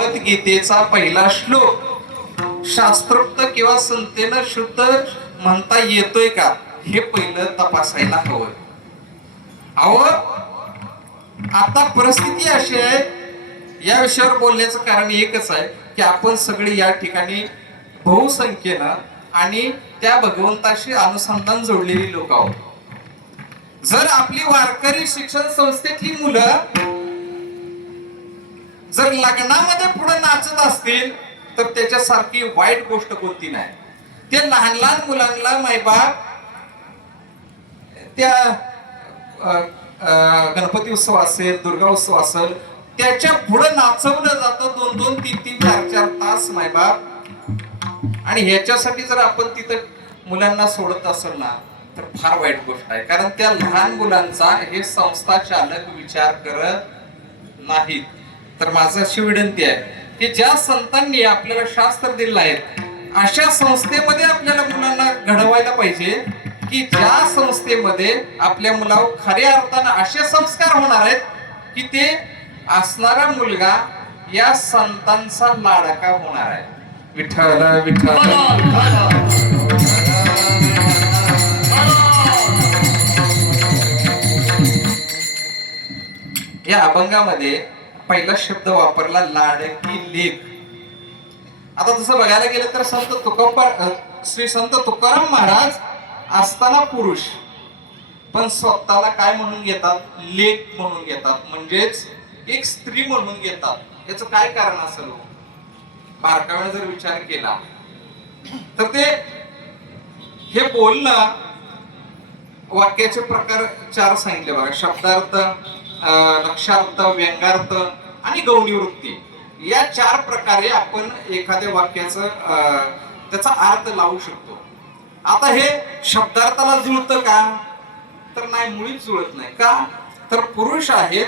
भगवद्गीतेचा पहिला श्लोक शास्त्रोक्त किंवा संतेनं शुद्ध म्हणता येतोय का हे पहिलं तपासायला हवं. अहो आता परिस्थिती अशी आहे, या विषयावर बोलण्याचं कारण एकच आहे की आपण सगळे या ठिकाणी बहुसंख्येनं आणि त्या भगवंताशी अनुसंधान जोडलेली लोक आहोत. जर आपली वारकरी शिक्षण संस्थेतली मुलं जर लग्नामध्ये पुढे नाचत असतील तर त्याच्यासारखी वाईट गोष्ट कोणती नाही. ते लहान लहान मुलांना मायबाप त्या गणपती उत्सव असेल, दुर्गा उत्सव असेल, त्याच्या पुढे नाचवलं जातं 2-2, 3-3, 4-4 तास मायबाप. आणि ह्याच्यासाठी जर आपण तिथं मुलांना सोडत असेल ना तर फार वाईट गोष्ट आहे. कारण त्या लहान मुलांचा हे संस्था चालक विचार करत नाहीत. तर माझं अशी विनंती आहे की ज्या संतांनी आपल्याला शास्त्र दिलं आहे अशा संस्थेमध्ये आपल्याला मुलांना घडवायला पाहिजे की ज्या संस्थेमध्ये आपल्या मुलावर खऱ्या अर्थानं असे संस्कार होणार आहेत की ते असणारा मुलगा या संतांचा लाडका होणार आहे. विठ्ठल विठ्ठल. या अभंगामध्ये पहिला शब्द वापरला लाडकी लेक. आता तसं बघायला गेलं तर श्री संत तुकाराम महाराज असताना पुरुष पण स्वतःला काय म्हणून घेतात, लेक म्हणून घेतात, म्हणजेच एक स्त्री म्हणून घेतात. याचं काय कारण असेल बारकाव्याने जर विचार केला तर ते हे बोलणं वाक्याचे प्रकार 4 सांगितले बघा. शब्दार्थ, लक्षार्थ, व्यंगार्थ आणि गौणी वृत्ती या 4 प्रकारे आपण एखाद्या वाक्याचं त्याचा अर्थ लावू शकतो. आता हे शब्दार्थाला जुळतं का तर नाही, मुळीच जुळत नाही. का तर पुरुष आहेत,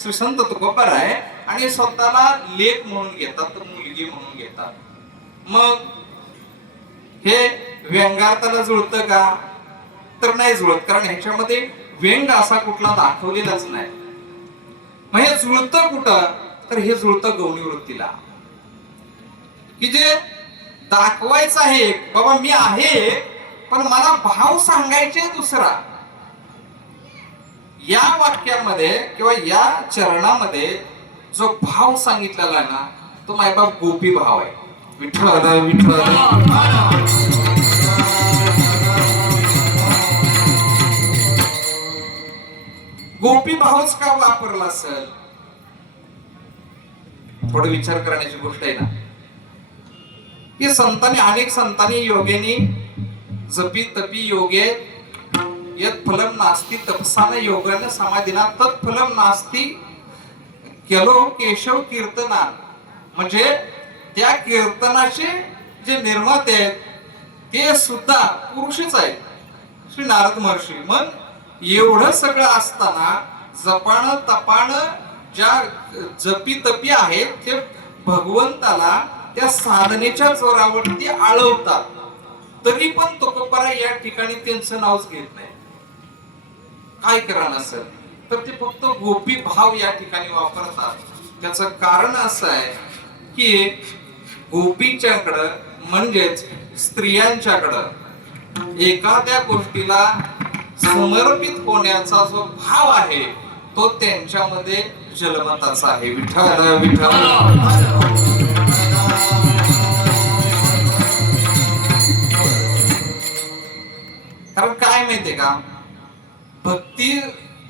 श्री संत तुकोबर आहे आणि स्वतःला लेक म्हणून घेतात, तर मुलगी म्हणून घेतात. मग हे व्यंगार्थाला जुळतं का तर नाही जुळत, कारण ह्याच्यामध्ये व्यंग असा कुठला दाखवलेलाच नाही. मग हे जुळतं कुठं तर हे जुळतं गौणी वृत्तीला, की जे दाखवायचं आहे बाबा मी आहे पण मला भाव सांगायचे दुसरा. या वाक्यामध्ये किंवा या चरणामध्ये जो भाव सांगितलेला आहे ना तो मायबाप गोपी भाव आहे. विठ्ठल विठ्ठल. गोपी भावच का वापरला असेल थोडं विचार करण्याची गोष्ट आहे ना. की अनेक संतांनी योगेनी जपी तपी योगे यत फलम नास्ती तपसानं योगानं समाधीना तत् फलम नास्ती केलो केशव कीर्तना. म्हणजे त्या कीर्तनाचे जे निर्माते आहेत ते सुद्धा पुरुषच आहेत, श्री नारद महर्षी. मग एवढं सगळं असताना जपान तपान ज्या जपी तपी आहेत ते भगवंताला त्या साधनेच्या जोरावरती आळवतात. तरी पण तुकोबारा या ठिकाणी त्यांचं नावच घेत नाही. काय कारण असेल तर ते फक्त गोपी भाव या ठिकाणी वापरतात. त्याचं कारण असं आहे की गोपीच्याकडं म्हणजेच स्त्रियांच्याकडं एखाद्या गोष्टीला समर्पित होण्याचा जो भाव आहे तो त्यांच्यामध्ये जलमताचा आहे. विठ्ठल विठ्ठल. कारण काय माहितीये का, भक्ती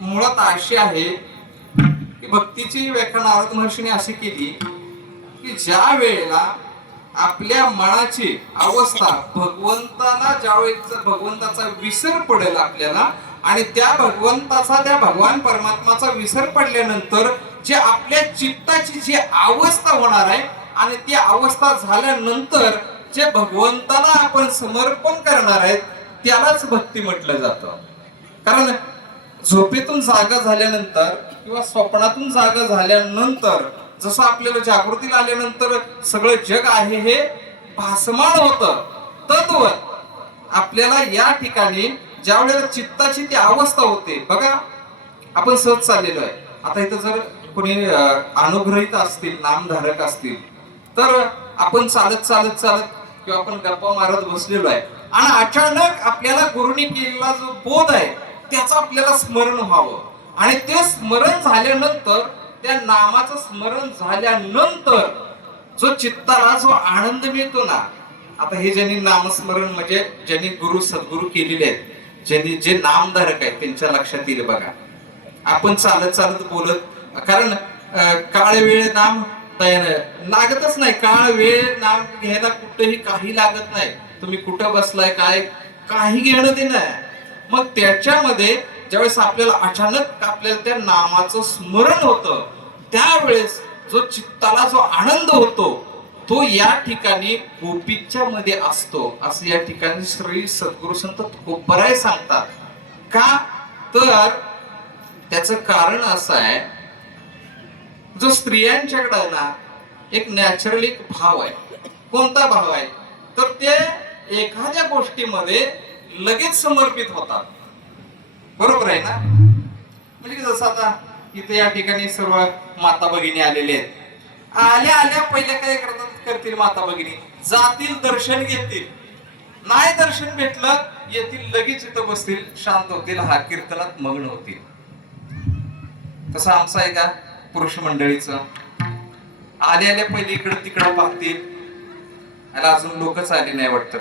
मुळात अशी आहे की भक्तीची व्याख्या नारद महर्षीने अशी केली की ज्या वेळेला आपल्या मनाची अवस्था भगवंताला ज्यावेळेस भगवंताचा विसर पडेल आपल्याला आणि त्या भगवंताचा त्या भगवान परमात्माचा विसर पडल्यानंतर जे आपल्या चित्ताची जी अवस्था होणार आहे आणि ती अवस्था झाल्यानंतर जे भगवंताला आपण समर्पण करणार आहेत त्यालाच भक्ती म्हटलं जातं. कारण झोपेतून जागा झाल्यानंतर किंवा स्वप्नातून जागा झाल्यानंतर जसं आपल्याला जागृतीला आल्यानंतर सगळं जग आहे हे भासमान होतं, तद्वत आपल्याला या ठिकाणी ज्या वेळेला चित्ताची ती अवस्था होते बघा, आपण सहज चाललेलो आहे. आता इथं जर कोणी अनुग्रहित असतील, नामधारक असतील, तर आपण चालत चालत चालत किंवा आपण गप्पा मारत बसलेलो आहे आणि अचानक आपल्याला गुरुनी केलेला जो बोध आहे त्याचं आपल्याला स्मरण व्हावं आणि ते स्मरण झाल्यानंतर, त्या नामाचं स्मरण झाल्यानंतर जो चित्ताला जो आनंद मिळतो ना, आता हे ज्यांनी नामस्मरण म्हणजे ज्यांनी गुरु सद्गुरु केलेले आहेत, ज्यांनी जे नामधारक आहेत त्यांच्या लक्षात येईल बघा. आपण चालत चालत बोलत, कारण काळ वेळ नाम लागतच नाही, काळ वेळ नाम घ्यायला कुठेही काही लागत नाही. तुम्ही कुठं बसलाय काय काही घेणं ते नाही. मग त्याच्यामध्ये ज्यावेळेस आपल्याला अचानक आपल्याला त्या नामाचं स्मरण होतं, त्यावेळेस जो चित्ताला जो आनंद होतो तो या ठिकाणी गोपीच्या मध्ये असतो, असं या ठिकाणी श्री सद्गुरु संत तुकोबराय सांगतात. का तर त्याचं कारण असं आहे, जो स्त्रियांच्याकडे ना एक नॅचरली एक भाव आहे. कोणता भाव आहे तर ते एखाद्या गोष्टीमध्ये लगेच समर्पित होतात. बरोबर आहे ना? म्हणजे जसं आता इथे या ठिकाणी सर्व माता भगिनी आलेले आहेत. आल्या आल्या पहिले काय करतील माता भगिनी, जातील दर्शन घेतील, नाही दर्शन भेटलं येतील, लगेच इथं बसतील, शांत होतील, हा कीर्तनात मग्न होतील. तसं आमचं आहे का पुरुष मंडळीचं? आले आले पहिले इकडं तिकडं पाहतील, याला अजून लोकच आली नाही वाटतं,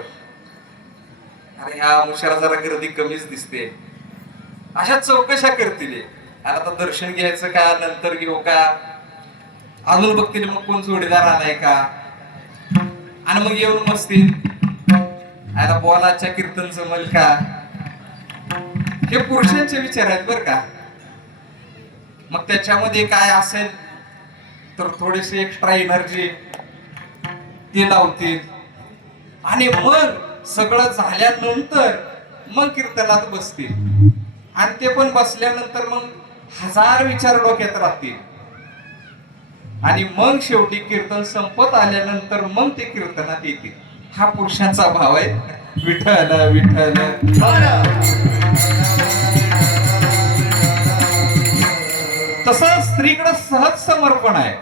अरे ह्या मुशाला जरा गर्दी कमीच दिसते, अशा चौकशा करतील. आता दर्शन घ्यायचं का, नंतर घेऊ का, अजून बघतील मग कोण जोडीदार आलाय का, आणि मग येऊन बसतील, आता बोलाच्या कीर्तन जमल का. हे पुरुषांचे विचार आहेत बर का. मग त्याच्यामध्ये काय असेल तर थोडीशी एक्स्ट्रा एनर्जी ते लावतील आणि मग सगळं झाल्यानंतर मग कीर्तनात बसतील. आणि ते पण बसल्यानंतर मग हजार विचार डोक्यात राहतील आणि मग शेवटी कीर्तन संपत आल्यानंतर मग ते कीर्तनात येतील. हा पुरुषांचा भाव आहे. विठ्ठल विठ्ठल. तसं स्त्रीकडे सहज समर्पण आहे.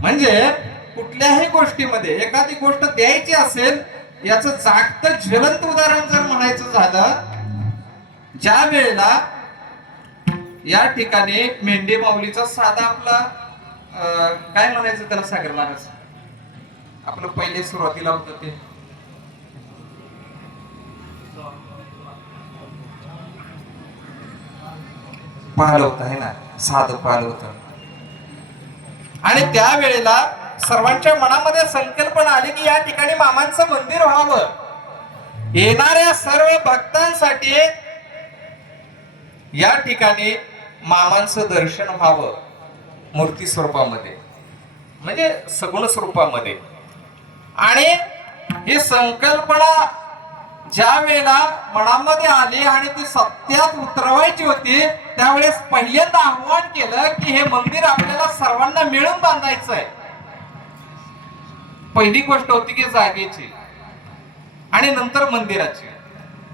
म्हणजे कुठल्याही गोष्टीमध्ये एखादी गोष्ट द्यायची असेल, याचं जागतं ज्वलंत उदाहरण जर म्हणायचं झालं, ज्या वेळेला या ठिकाणी मेंढे माऊलीचा साधा आपला काय म्हणायचं त्याला, सागर महाराज आपलं पहिले सुरुवातीला होतं ते पाहिलं होतं आहे ना, साधं पाहिलं होतं. आणि त्यावेळेला सर्वांच्या मनामध्ये संकल्पना आली की या ठिकाणी मामांचं मंदिर व्हावं, येणाऱ्या सर्व भक्तांसाठी या ठिकाणी मामांचं दर्शन व्हावं मूर्ती स्वरूपामध्ये, म्हणजे सगुण स्वरूपामध्ये. आणि ही संकल्पना ज्या वेळेला मनामध्ये आली आणि ती सत्यात उतरवायची होती, त्यावेळेस पहिल्यांदा आव्हान केलं की हे मंदिर आपल्याला सर्वांना मिळून बांधायचं आहे. पहिली गोष्ट होती की जागेची आणि नंतर मंदिराची.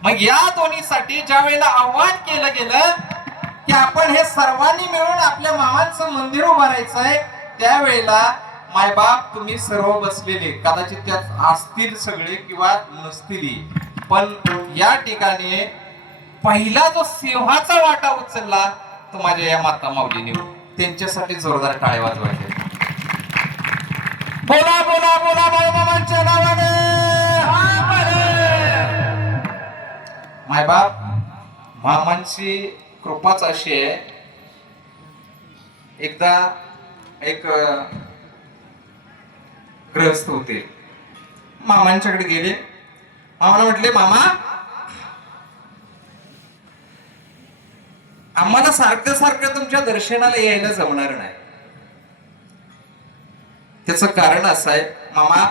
मग या दोन्हीसाठी ज्या वेळेला आव्हान केलं गेलं की आपण हे सर्वांनी मिळून आपल्या मामांचं मंदिर उभारायचं आहे, त्यावेळेला मायबाप तुम्ही सर्व बसलेले कदाचित त्यात असतील सगळे किंवा नसतील, पण या ठिकाणी पहिला जो सिंहाचा वाटा उचलला तो माझ्या या माता माऊलीने. त्यांच्यासाठी जोरदार टाळ्या वाजवायचे. बोला बोला बोला बाळूमामांच्या नावाने. मायबाप मामांची कृपाच अशी आहे. एकदा एक ग्रहस्थ होते, मामांच्याकडे गेले. मामाला म्हटले, मामा आम्हाला सारखं सारखं तुमच्या दर्शनाला यायला जमणार नाही. त्याचं कारण असं आहे, मामा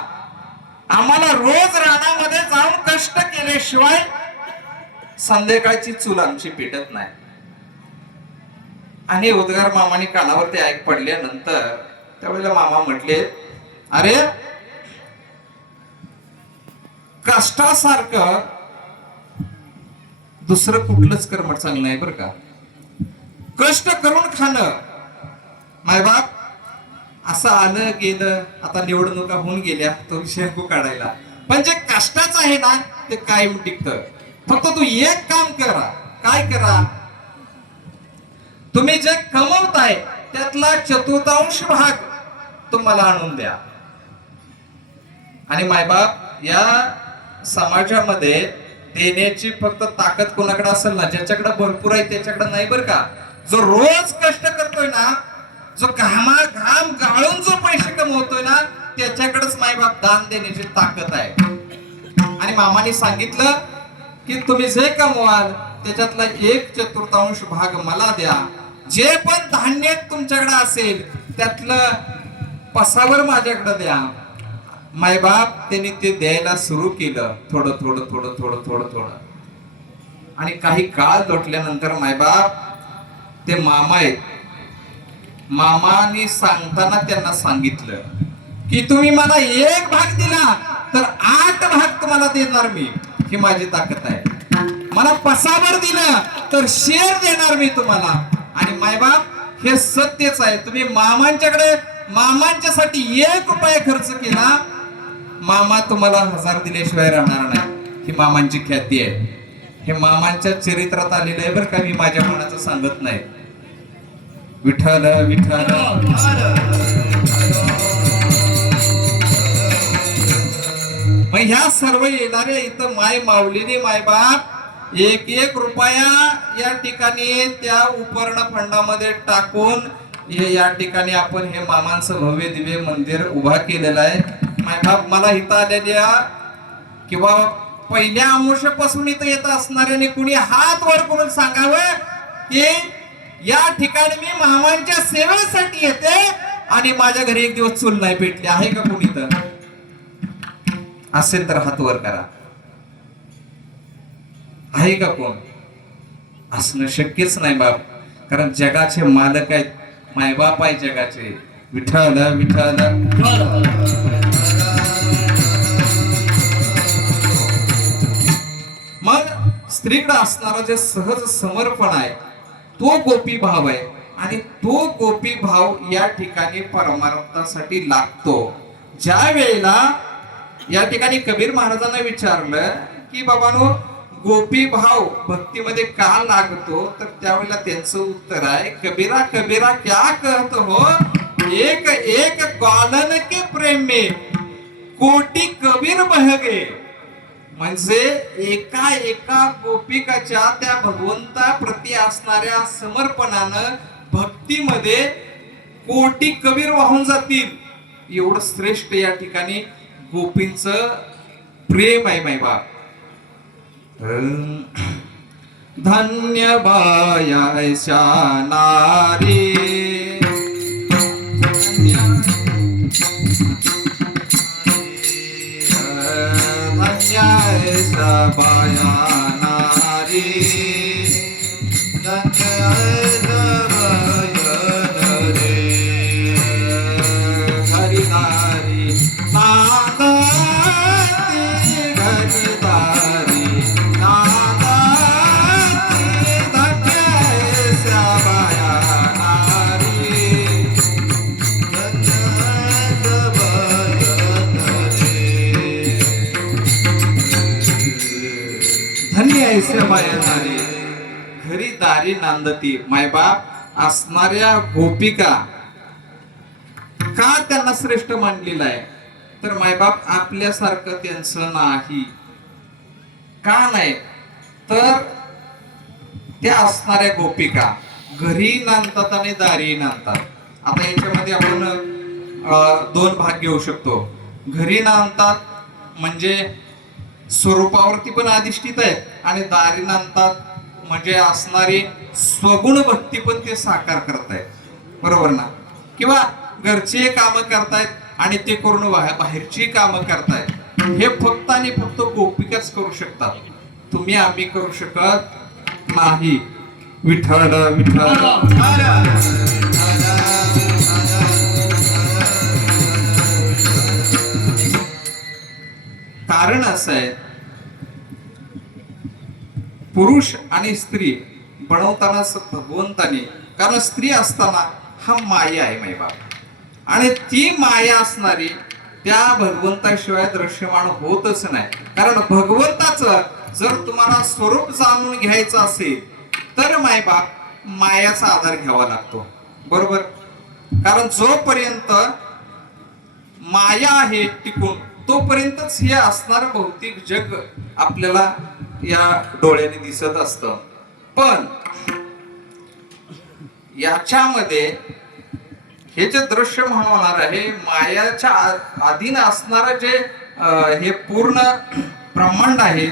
आम्हाला रोज रानामध्ये जाऊन कष्ट केल्याशिवाय संध्याकाळची चूल आमची पेटत नाही. आणि उद्गार मामाने कानावरती ऐक पडल्यानंतर त्यावेळेला मामा म्हटले, अरे कष्टासारखं दुसरं कुठलंच कर्म चांगलं नाही बरं का. कष्ट करून खाणं मायबाप असं आलं गेलं, आता निवडणुका होऊन गेल्या, तो विषय नको काढायला. पण जे कष्टाचं आहे ना ते कायम टिकतं. फक्त तू एक काम करा. काय करा? तुम्ही जे कमवताय त्यातला चतुर्थांश भाग तुम्हाला आणून द्या. आणि मायबाप या समाजामध्ये देण्याची फक्त ताकद कोणाकडे असेल ना, ज्याच्याकडे भरपूर आहे त्याच्याकडे नाही बरं का. जो रोज कष्ट करतोय ना, जो घाम गाळून जो पैसे कमवतोय ना, त्याच्याकडेच मायबाप दान देण्याची ताकद आहे. आणि मामाने सांगितलं की तुम्ही जे कमवाल त्याच्यातला 1/4 भाग मला द्या. जे पण धान्य तुमच्याकडे असेल त्यातलं पसावर माझ्याकडे द्या. मायबाप त्यांनी ते द्यायला सुरू केलं, थोडं थोडं थोडं थोडं थोडं थोडं. आणि काही काळ लोटल्यानंतर मायबाप ते मामा आहेत, मामानी सांगताना त्यांना सांगितलं की तुम्ही मला 1 भाग दिला तर 8 भाग तुम्हाला देणार मी. ही माझी ताकद आहे. मला पसावर दिलं तर शेर देणार मी तुम्हाला. आणि मायबाप हे सत्यच आहे. तुम्ही मामांच्याकडे मामांच्यासाठी 1 रुपया खर्च केला, मामा तुम्हाला 1000 दिल्याशिवाय राहणार नाही. ही मामांची ख्याती आहे. हे मामांच्या चरित्रात आलेलं आहे बरं का, मी माझ्या मनाचं सांगत नाही. विठ्ठल विठ्ठल. मग ह्या सर्व येणाऱ्या इथं माय माऊलीने मायबाप 1 रुपया या ठिकाणी त्या उपर्ण फंडामध्ये टाकून या ठिकाणी आपण हे मामांचं भव्य दिव्य मंदिर उभा केलेलं आहे. मायबाप मला इथं आलेल्या किंवा पहिल्या अमावस्येपासून इथं येत असणाऱ्याने कुणी हात वर करून सांगावं की या ठिकाणी मी मामांच्या सेवेसाठी येते आणि माझ्या घरी एक दिवस चूल नाही पेटली. आहे का कोणी तर? असेल तर हात वर करा. आहे का कोण? असणं शक्यच नाही बाप, कारण जगाचे मालक आहेत, मायबाप आहे जगाचे. विठ्ठल विठ्ठल. मग स्त्रीकडे असणारा जे सहज समर्पण आहे तो गोपी भाव आहे. आणि तो गोपी भाव या ठिकाणी परमार्थासाठी लागतो. ज्या वेळेला या ठिकाणी कबीर महाराजांना विचारलं की बाबानो गोपी भाव भक्तीमध्ये का लागतो, तर त्यावेळेला त्यांचं उत्तर आहे, कबीरा कबीरा क्या कहत हो, एक एक ग्वालन के प्रेम में कोटी कबीर बह गए. म्हणजे एका एका गोपिकाच्या त्या भगवंता प्रती असणाऱ्या समर्पणानं भक्तीमध्ये कोटी कबीर वाहून जातील. एवढं श्रेष्ठ या ठिकाणी गोपींचं प्रेम आहे मायबाप. धन्य बाया ऐशा नारी, धन्य ऐशा बाया नारी, धन्य ऐशा बाया नारी, हरि नारी नादाती घरदारी नादाती, धन्य ऐशा बाया नारी, धन्य ऐशा बाया नारी, धन्य ऐशा बाया नारी, घरी दारी नांदती. मायबाप असणाऱ्या गोपिका का त्यांना श्रेष्ठ मानलेलं आहे, तर मायबाप आपल्यासारखं त्यांचं नाही. का नाही, तर त्या असणाऱ्या गोपिका घरी नांदतात आणि दारी नांदतात. आता याच्यामध्ये आपण 2 भाग घेऊ शकतो. घरी नांदतात म्हणजे स्वरूपावरती पण अधिष्ठित आहेत आणि दारी नांदतात म्हणजे असणारी स्वगुण भक्ती पण ते साकार करतायत. बरोबर ना? किंवा घरचे कामं करतायत आणि ते करून बाहेरची कामं करतायत. हे फक्त आणि फक्त गोपिकाच करू शकतात. तुम्ही आम्ही करू शकत नाही. विठ्ठल विठ्ठल. कारण असं आहे, पुरुष आणि स्त्री बनवताना भगवंताने, कारण स्त्री असताना हा माया आहे माय बाप. आणि ती माया असणारी त्या भगवंताशिवाय दृश्यमान होतच नाही. कारण भगवंताचं जर तुम्हाला स्वरूप जाणून घ्यायचं असेल तर माय बाप मायाचा आधार घ्यावा लागतो. बरोबर. कारण जोपर्यंत माया आहे टिकून तोपर्यंतच हे असणार भौतिक जग आपल्याला या डोळ्याने दिसत असतं. पण याच्यामध्ये हे जे दृश्य म्हणणार आहे मायाच्या अधीन असणारं जे हे पूर्ण ब्रह्मांड आहे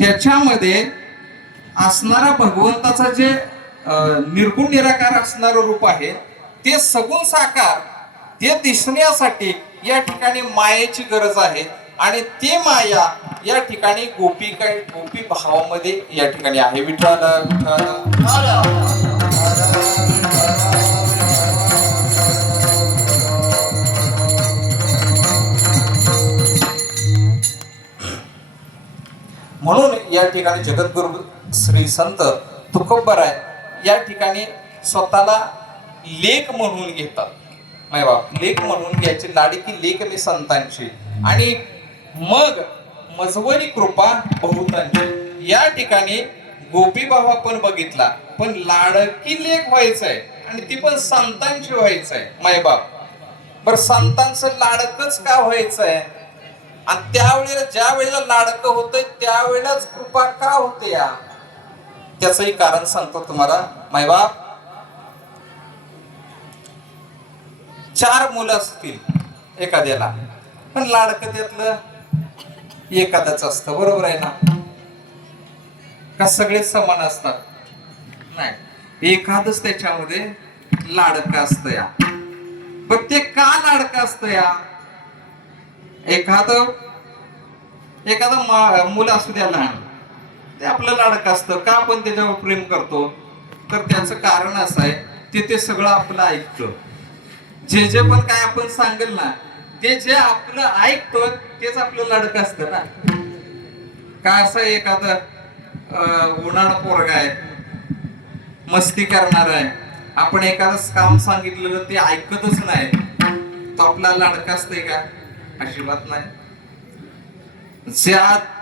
त्याच्यामध्ये असणारा भगवंताचा जे निर्गुण निराकार असणारं रूप आहे ते सगुण साकार ते दिसण्यासाठी या ठिकाणी मायेची गरज आहे. आणि ते माया या ठिकाणी गोपी भावामध्ये या ठिकाणी आहे. विठ्ठल म्हणून या ठिकाणी जगद्गुरु श्री संत तुकोबराय या ठिकाणी स्वतःला लेक म्हणून घेतात. माय बाप लेक म्हणून घ्यायची, लाडकी लेक मी संतांची. आणि मग मजवरी कृपा बहुतांची. या ठिकाणी गोपी भाव आपण बघितला पण लाडकी लेक व्हायचंय आणि ती पण संतांची व्हायचंय माय बाप. बर संतांचं लाडकच का व्हायचंय आणि त्यावेळेला ज्या वेळेला लाडकं होतंय त्यावेळेलाच कृपा का होते या त्याचंही कारण सांगतो तुम्हाला माय बाप. 4 मुलं असतील एखाद्याला पण लाडकं त्यातलं एखादंच असतं. बरोबर आहे ना. का सगळेच समान असतात नाही. एखादच त्याच्यामध्ये लाडकं असतं या. पण ते का लाडकं असतं या. एखादं मुलं असू द्या लहान ते आपलं लाडकं असतं. का आपण त्याच्यावर प्रेम करतो तर त्याचं कारण असं आहे ते सगळं आपलं ऐकतं. जे पण काय आपण सांगेल ना ते जे आपलं ऐकतो तेच आपलं लाडकं असतं ना. काय असं एखादं उन्हाळा पोरगा आहे मस्ती करणार आहे आपण एखादं काम सांगितलेलं ते ऐकतच नाही तो आपला लाडका असतंय का. अजिबात नाही.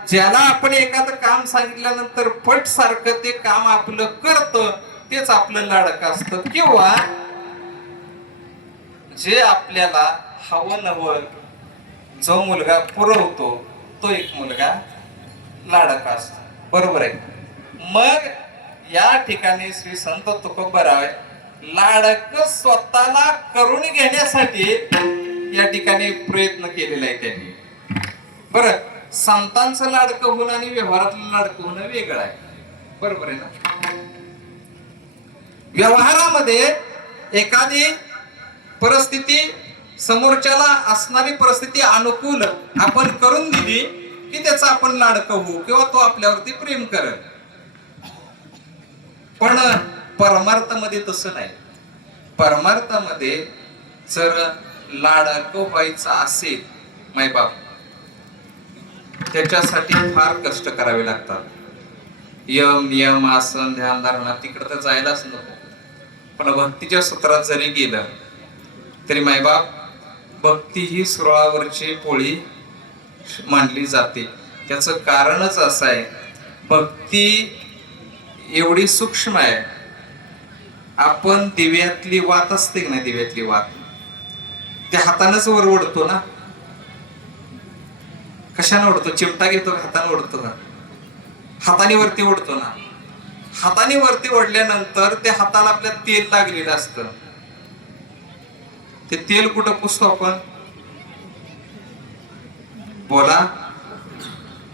ज्याला आपण एखादं काम सांगितल्यानंतर फट सारखं ते काम आपलं करतं तेच आपलं लाडकं असतं. किंवा जे आपल्याला हवं नवं जो मुलगा पुरवतो तो एक मुलगा लाडका असतो. बरोबर आहे. मग या ठिकाणी श्री संत तुकोबराय लाडक स्वतःला करून घेण्यासाठी या ठिकाणी प्रयत्न केलेला आहे त्यांनी. बरं संतांचं लाडकं होणं आणि व्यवहारातलं लाडकं होणं वेगळं आहे. बरोबर आहे ना. व्यवहारामध्ये एखादी परिस्थिती समोरच्याला असणारी परिस्थिती अनुकूल आपण करून दिली की त्याचा आपण लाडकं होऊ किंवा तो आपल्यावरती प्रेम करेल. पण परमार्थामध्ये तसं नाही. परमार्थामध्ये जर लाडकं व्हायचं असेल मायबाप त्याच्यासाठी फार कष्ट करावे लागतात. यम नियम आसन ध्यान धारणा तिकडे तर जायलाच नको. पण भक्तीच्या सूत्रात जरी गेलं तरी मायबाप भक्ती ही सुरळावरची पोळी मानली जाते. त्याचं कारणच असं आहे भक्ती एवढी सूक्ष्म आहे. आपण दिव्यातली वात असते की नाही दिव्यातली वात त्या हातानच वर ओढतो ना. कशाने ओढतो. चिमटा घेतो हाताने ओढतो ना. हाताने वरती ओढतो ना. हाताने वरती ओढल्यानंतर त्या हाताला आपल्या तेल लागलेलं असतं. ते तेल कुठं पुसतो आपण. बोला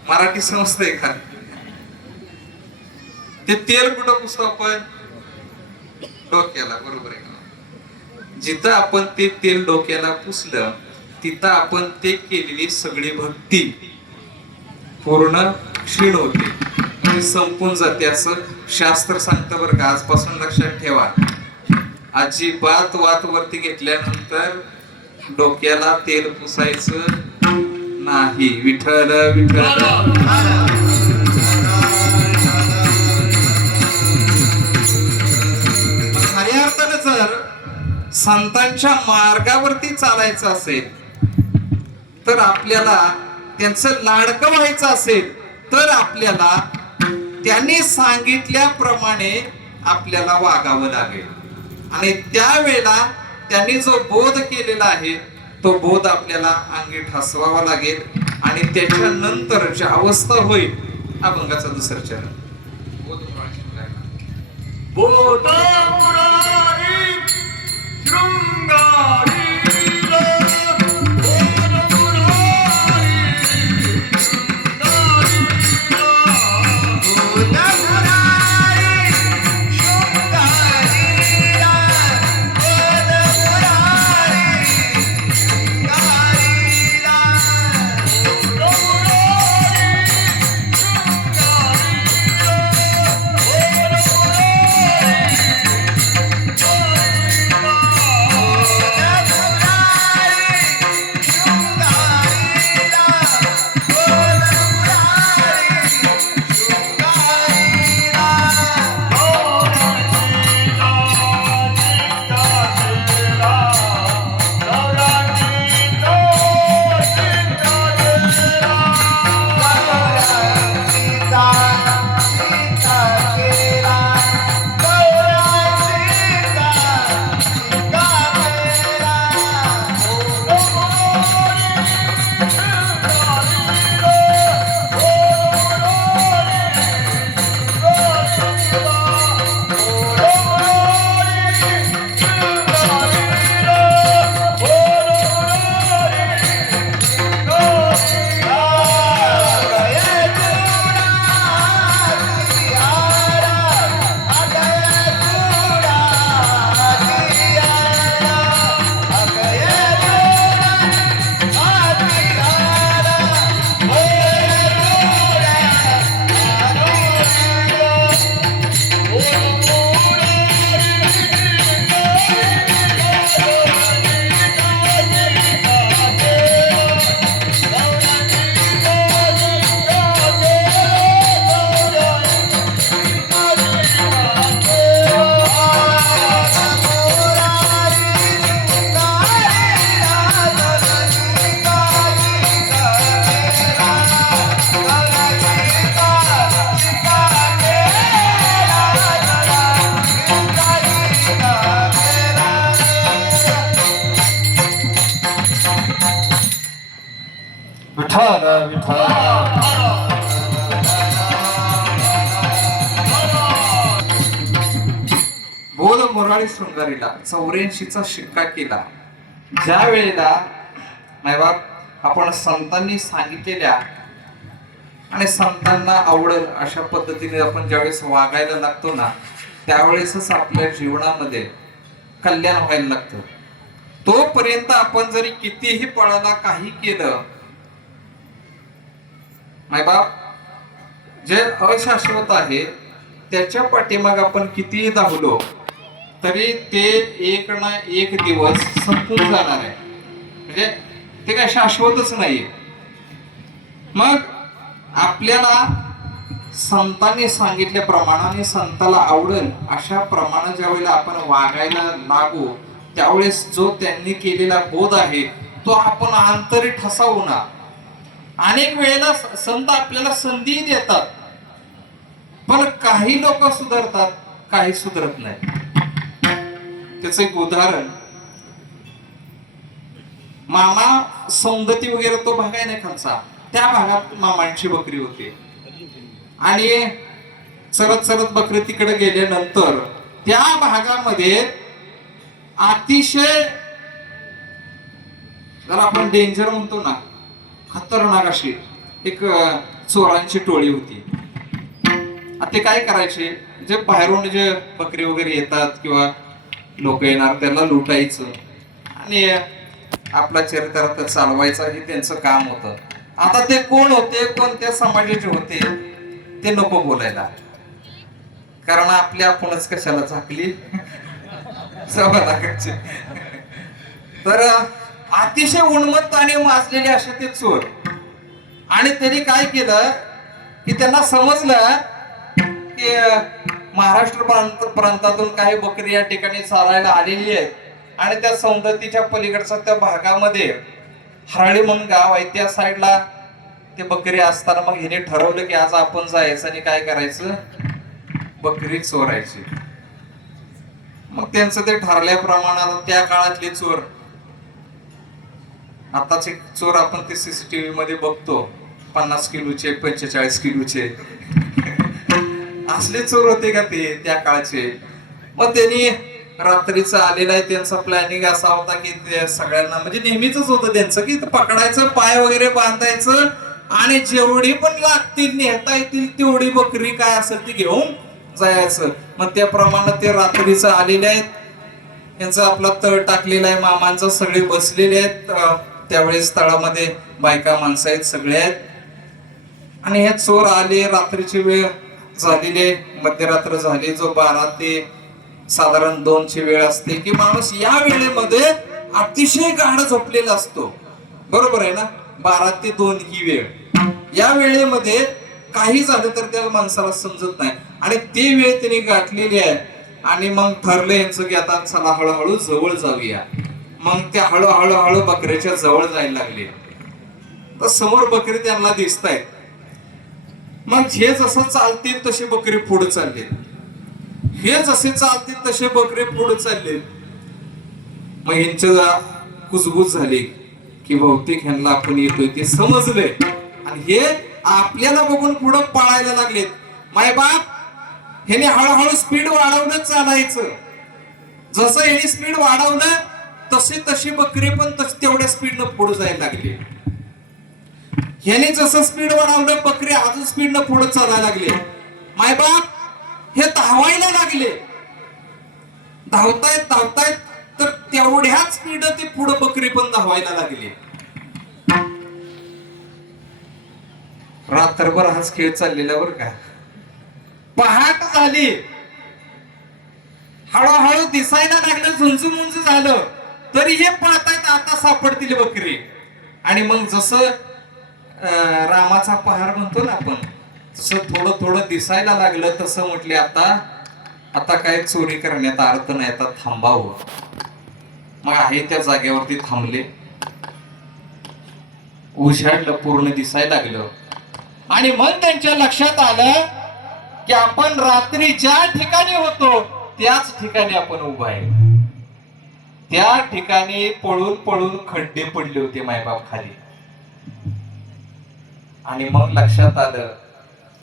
मराठी समजतंय का. ते तेल कुठं पुसतो आपण डोक्याला. बरोबर आहे. जिथं आपण ते तेल डोक्याला पुसलं तिथं आपण ते केलेली सगळी भक्ती पूर्ण क्षीण होते म्हणजे संपून जाते असं शास्त्र सांगतं. बरं का आजपासून लक्षात ठेवा. अजिबात वात वरती घेतल्यानंतर डोक्याला तेल पुसायचं नाही. विठ्ठल विठ्ठल. खऱ्या अर्थानं संतांच्या मार्गावरती चालायचं असेल, तर आपल्याला त्यांचं लाडकं व्हायचं असेल, तर आपल्याला त्यांनी सांगितल्याप्रमाणे आपल्याला वागावं लागेल. आणि त्यावेळेला त्यांनी जो बोध केलेला आहे तो बोध आपल्याला अंगी ठसवावा लागेल. आणि त्याच्यानंतर जी अवस्था होईल, अभंगाचा दुसरा चरण. बोध मुरारी शृंगारी विठ्ठल विठ्ठल. बोध मुरारी शृंगारीला 84चा शिक्का केला. ज्या वेळेला मायबाप आपण संतांनी सांगितलेल्या आणि संतांना आवडेल अशा पद्धतीने आपण ज्यावेळेस वागायला लागतो ना, त्यावेळेसच आपल्या जीवनामध्ये कल्याण व्हायला लागतं. तोपर्यंत आपण जरी कितीही पळाला, काही केलं, मायबाप जे अशाश्वत आहे त्याच्या पाठीमाग आपण कितीही धावलो तरी ते एक ना एक दिवस संपून जाणार आहे. म्हणजे ते काय शाश्वतच नाही. मग आपल्याला संतांनी सांगितल्याप्रमाणे, संताला आवडेल अशा प्रमाणे ज्यावेळेला आपण वागायला लागू, त्यावेळेस जो त्यांनी केलेला बोध आहे तो आपण अंतरी ठसावू ना. अनेक वेळेला संत आपल्याला संधी देतात, पण काही लोक सुधारतात, काही सुधारत नाही. त्याच एक उदाहरण, मामा सौंदती वगैरे तो भाग आहे ना खालचा, त्या भागात मामांची बकरी होती. आणि चरत चरत बकरी तिकडे गेल्यानंतर त्या भागामध्ये अतिशय, जर आपण डेंजर म्हणतो ना, खतरनाक अशी एक चोरांची टोळी होती. ते काय करायचे, जे बाहेरून जे बकरी वगैरे येतात किंवा लोक येणार त्याला लुटायचं आणि आपला चरित्र चालवायचा, हे त्यांचं काम होतं. आता ते कोण होते, कोणत्या समाजाचे होते ते नको बोलायला, कारण आपल्या आपणच कशाला झाकली लागायचे. तर अतिशय उन्मत्त आणि माजलेले असे ते चोर. आणि त्यांनी काय केलं की त्यांना समजलं की महाराष्ट्र प्रांतातून काही बकरी या ठिकाणी चालायला आलेली आहेत, आणि त्या सौंदतीच्या पलीकडच्या त्या भागामध्ये हराळी म्हणून गाव आहे, त्या साईडला ते बकरी असताना मग हिने ठरवलं की आज आपण जायचं आणि काय करायचं, बकरी चोरायची. मग त्यांचं ते ठरल्याप्रमाणे त्या काळातले चोर, आताचे चोर आपण ते सीसीटीव्ही मध्ये बघतो, 50 किलोचे 45 किलोचे असले चोर होते का ते त्या काळचे. मग त्यांनी रात्रीचं आलेला आहे, त्यांचा प्लॅनिंग असा होता की ते सगळ्यांना म्हणजे नेहमीच होतं त्यांचं की पकडायचं, पाय वगैरे बांधायचं आणि जेवढी पण लागतील नेता येतील तेवढी बकरी काय असेल ती घेऊन जायचं. मग त्याप्रमाणे ते रात्रीचं आलेले आहेत, यांचा आपला तळ टाकलेला आहे, मामांचा सगळे बसलेले आहेत. त्यावेळेस तळामध्ये बायका माणसं आहेत, सगळे आहेत. आणि हे चोर आले, रात्रीची वेळ झालेली, मध्यरात्र झाली, जो 12 ते साधारण 2 ची वेळ असते की माणूस या वेळेमध्ये अतिशय गाढ झोपलेला असतो, बरोबर आहे ना. 12 ते 2 ही वेळ, या वेळेमध्ये काही झालं तर त्या माणसाला समजत नाही आणि ती वेळ त्यांनी गाठलेली आहे. आणि मग ठरलं यांचं की आता चला हळूहळू जवळ जाऊया. मग ते हळूहळू बकऱ्याच्या जवळ जायला लागले, तर समोर बकरी त्यांना दिसतायत. मग हे जसं चालतील तशी बकरी पुढे चालली, हे जसे चालतील तसे बकरी पुढे चालले. मग यांच्या कुजबूज झाली की बहुतेक ह्यांना आपण येतोय ते समजले आणि हे आपल्याला बघून पुढे पळायला लागलेत. मायबाप ह्याने हळूहळू स्पीड वाढवलं चालायचं. जसं ह्याने स्पीड वाढवलं तशी तशी बकरी पण तेवढ्या स्पीडनं पुढे जायला लागली. ह्याने जसं स्पीड वाढवलं बकरी अजून स्पीडनं पुढे चालायला लागली. मायबाप हे धावायला लागले, धावतायत तर तेवढ्याच स्पीड ती पुढे बकरी पण धावायला लागली. रात्रभर हाच खेळ चाललेला बरं का. पहाट झाली, हळूहळू दिसायला लागलं, झुंजू मुंजू झालं, तरी हे पळतायत आता सापडतील बकरी. आणि मग जसं रामाचा पहार म्हणतो ना आपण, तसं थोडं थोडं दिसायला लागलं, तसं म्हटले आता काय चोरी करण्यात अर्थ नाही, आता थांबावं. मग आहे त्या जागेवरती थांबले, उजाडलं, पूर्ण दिसायला लागलं. आणि मग त्यांच्या लक्षात आलं की आपण रात्री ज्या ठिकाणी होतो त्याच ठिकाणी आपण उभा आहे. त्या ठिकाणी पळून पळून खड्डे पडले होते मायबाप खाली. आणि मग लक्षात आलं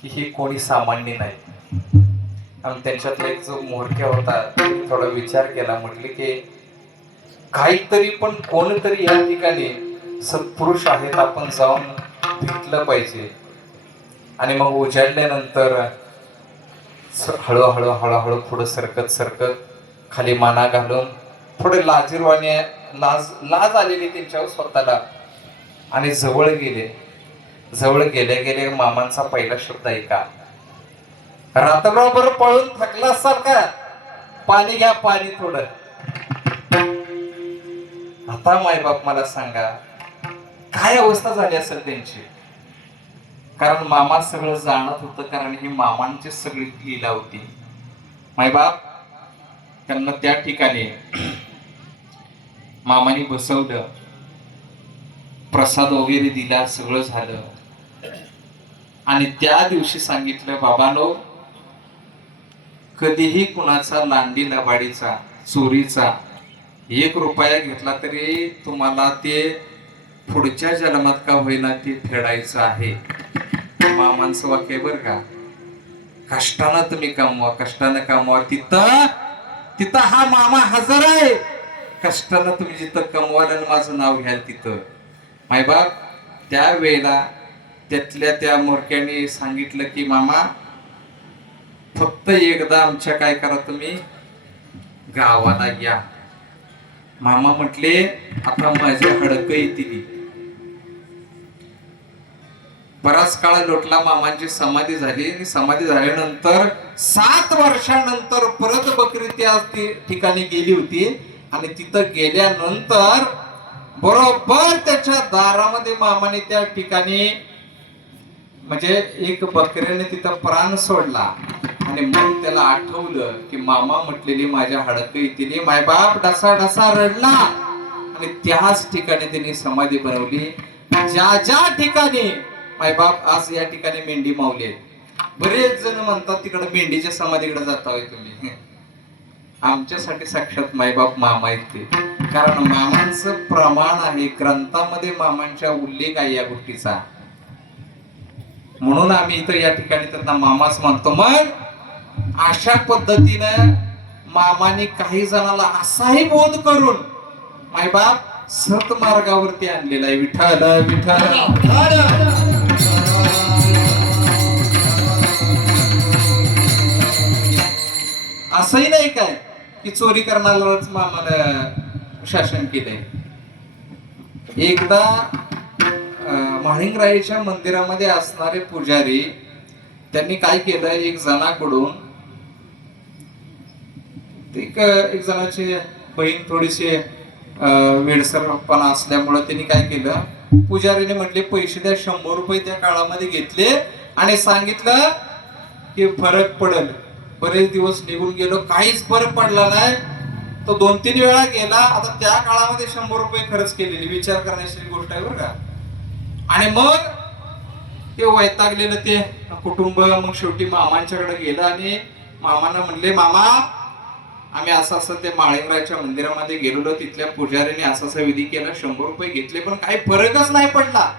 की हे कोणी सामान्य नाही. आणि त्यांच्यातला एक जो मोरक्या होता थोडा विचार केला, म्हटले की काहीतरी पण कोणतरी या ठिकाणी सत्पुरुष आहेत, आपण जाऊन भेटलं पाहिजे. आणि मग उजाडल्यानंतर हळूहळू पुढे सरकत खाली माना घालून थोडे लाजीरवाणे लाज आलेली त्यांच्यावर स्वतःला, आणि जवळ गेले मामांचा पहिला शब्द ऐका. रात्रभर पळून थकला असाल का, पाणी घ्या, पाणी थोडं. आता मायबाप मला सांगा काय अवस्था झाली असेल त्यांची. कारण मामा सगळं जाणत होतं, कारण ही मामांची सगळी लीला होती. मायबाप त्यांना त्या ठिकाणी मामाने बसवलं, प्रसाद वगैरे दिला, सगळं झालं. आणि त्या दिवशी सांगितलं, बाबांनो, कधीही कुणाचा लांडी लबाडीचा चोरीचा 1 रुपया घेतला तरी तुम्हाला ते पुढच्या जन्मात का होईना ते फेडायचं आहे. मामांचं वाक्य बर का. कष्टानं तुम्ही कमवा, कष्टानं कमवा. तिथं हा मामा हजर आहे. कष्टानं तुम्ही जिथं कमवाल आणि माझं नाव घ्याल तिथं. मायबाप त्या वेळेला त्यातल्या त्या मोरक्याने सांगितलं की मामा फक्त एकदा आमच्या काय करा, तुम्ही गावाला या. मामा म्हटले आता माझ्या हडकं येतील. बराच काळ लोटला, मामांची समाधी झाली. आणि समाधी झाल्यानंतर 7 वर्षानंतर परत बकरी त्या ठिकाणी गेली होती. आणि तिथं गेल्यानंतर बरोबर त्याच्या दारामध्ये मामाने त्या ठिकाणी म्हणजे एक बकरीने तिथं प्राण सोडला. आणि मग त्याला आठवलं की मामा म्हटलेली माझ्या हाडकं येतील. मायबाप डसा डसा रडला आणि त्याच ठिकाणी त्यांनी समाधी बनवली. ज्या ज्या ठिकाणी मायबाप आज या ठिकाणी मेंढी माऊली आहेत. बरेच जण म्हणतात तिकडे मेंढीच्या समाधीकडे जाताय तुम्ही. आमच्यासाठी साक्षात मायबाप मामा आहेत ते. कारण मामांचं प्रमाण आहे, ग्रंथामध्ये मामांचा उल्लेख आहे या गोष्टीचा. म्हणून आम्ही इथं या ठिकाणी त्यांना मामाच म्हणतो. मग अशा पद्धतीनं मामाने काही जणाला असाही बोध करून मायबाप सतमार्गावरती आणलेला आहे. विठ्ठल विठ्ठल. असंही नाही काय की चोरी करणाऱ्यालाच मामाला शासन केलंय. एकदा महाळिंगरायाच्या मंदिरामध्ये असणारे पुजारी त्यांनी काय केलं, एक जणाकडून एक जणाची बहीण थोडीशी वेडसरपणा असल्यामुळे त्यांनी काय केलं, पुजारीने म्हटले पैसे द्या, 100 रुपये त्या काळामध्ये घेतले आणि सांगितलं की फरक पडेल. बरेच दिवस निघून गेलो, काहीच फरक पडला नाही. तो 2-3 वेळा गेला. आता त्या काळामध्ये 100 रुपये खर्च केलेली विचार करण्याची गोष्ट आहे बरं का. आणि मग ते वैतागलेलं ते कुटुंब मग शेवटी मामांच्याकडे गेलं आणि मामांना म्हणले, मामा आम्ही असं असं ते महाळिंगरायाच्या मंदिरामध्ये गेलेलो, तिथल्या पुजारीने असं असं विधी केला, 100 रुपये घेतले पण काही फरकच नाही पडला.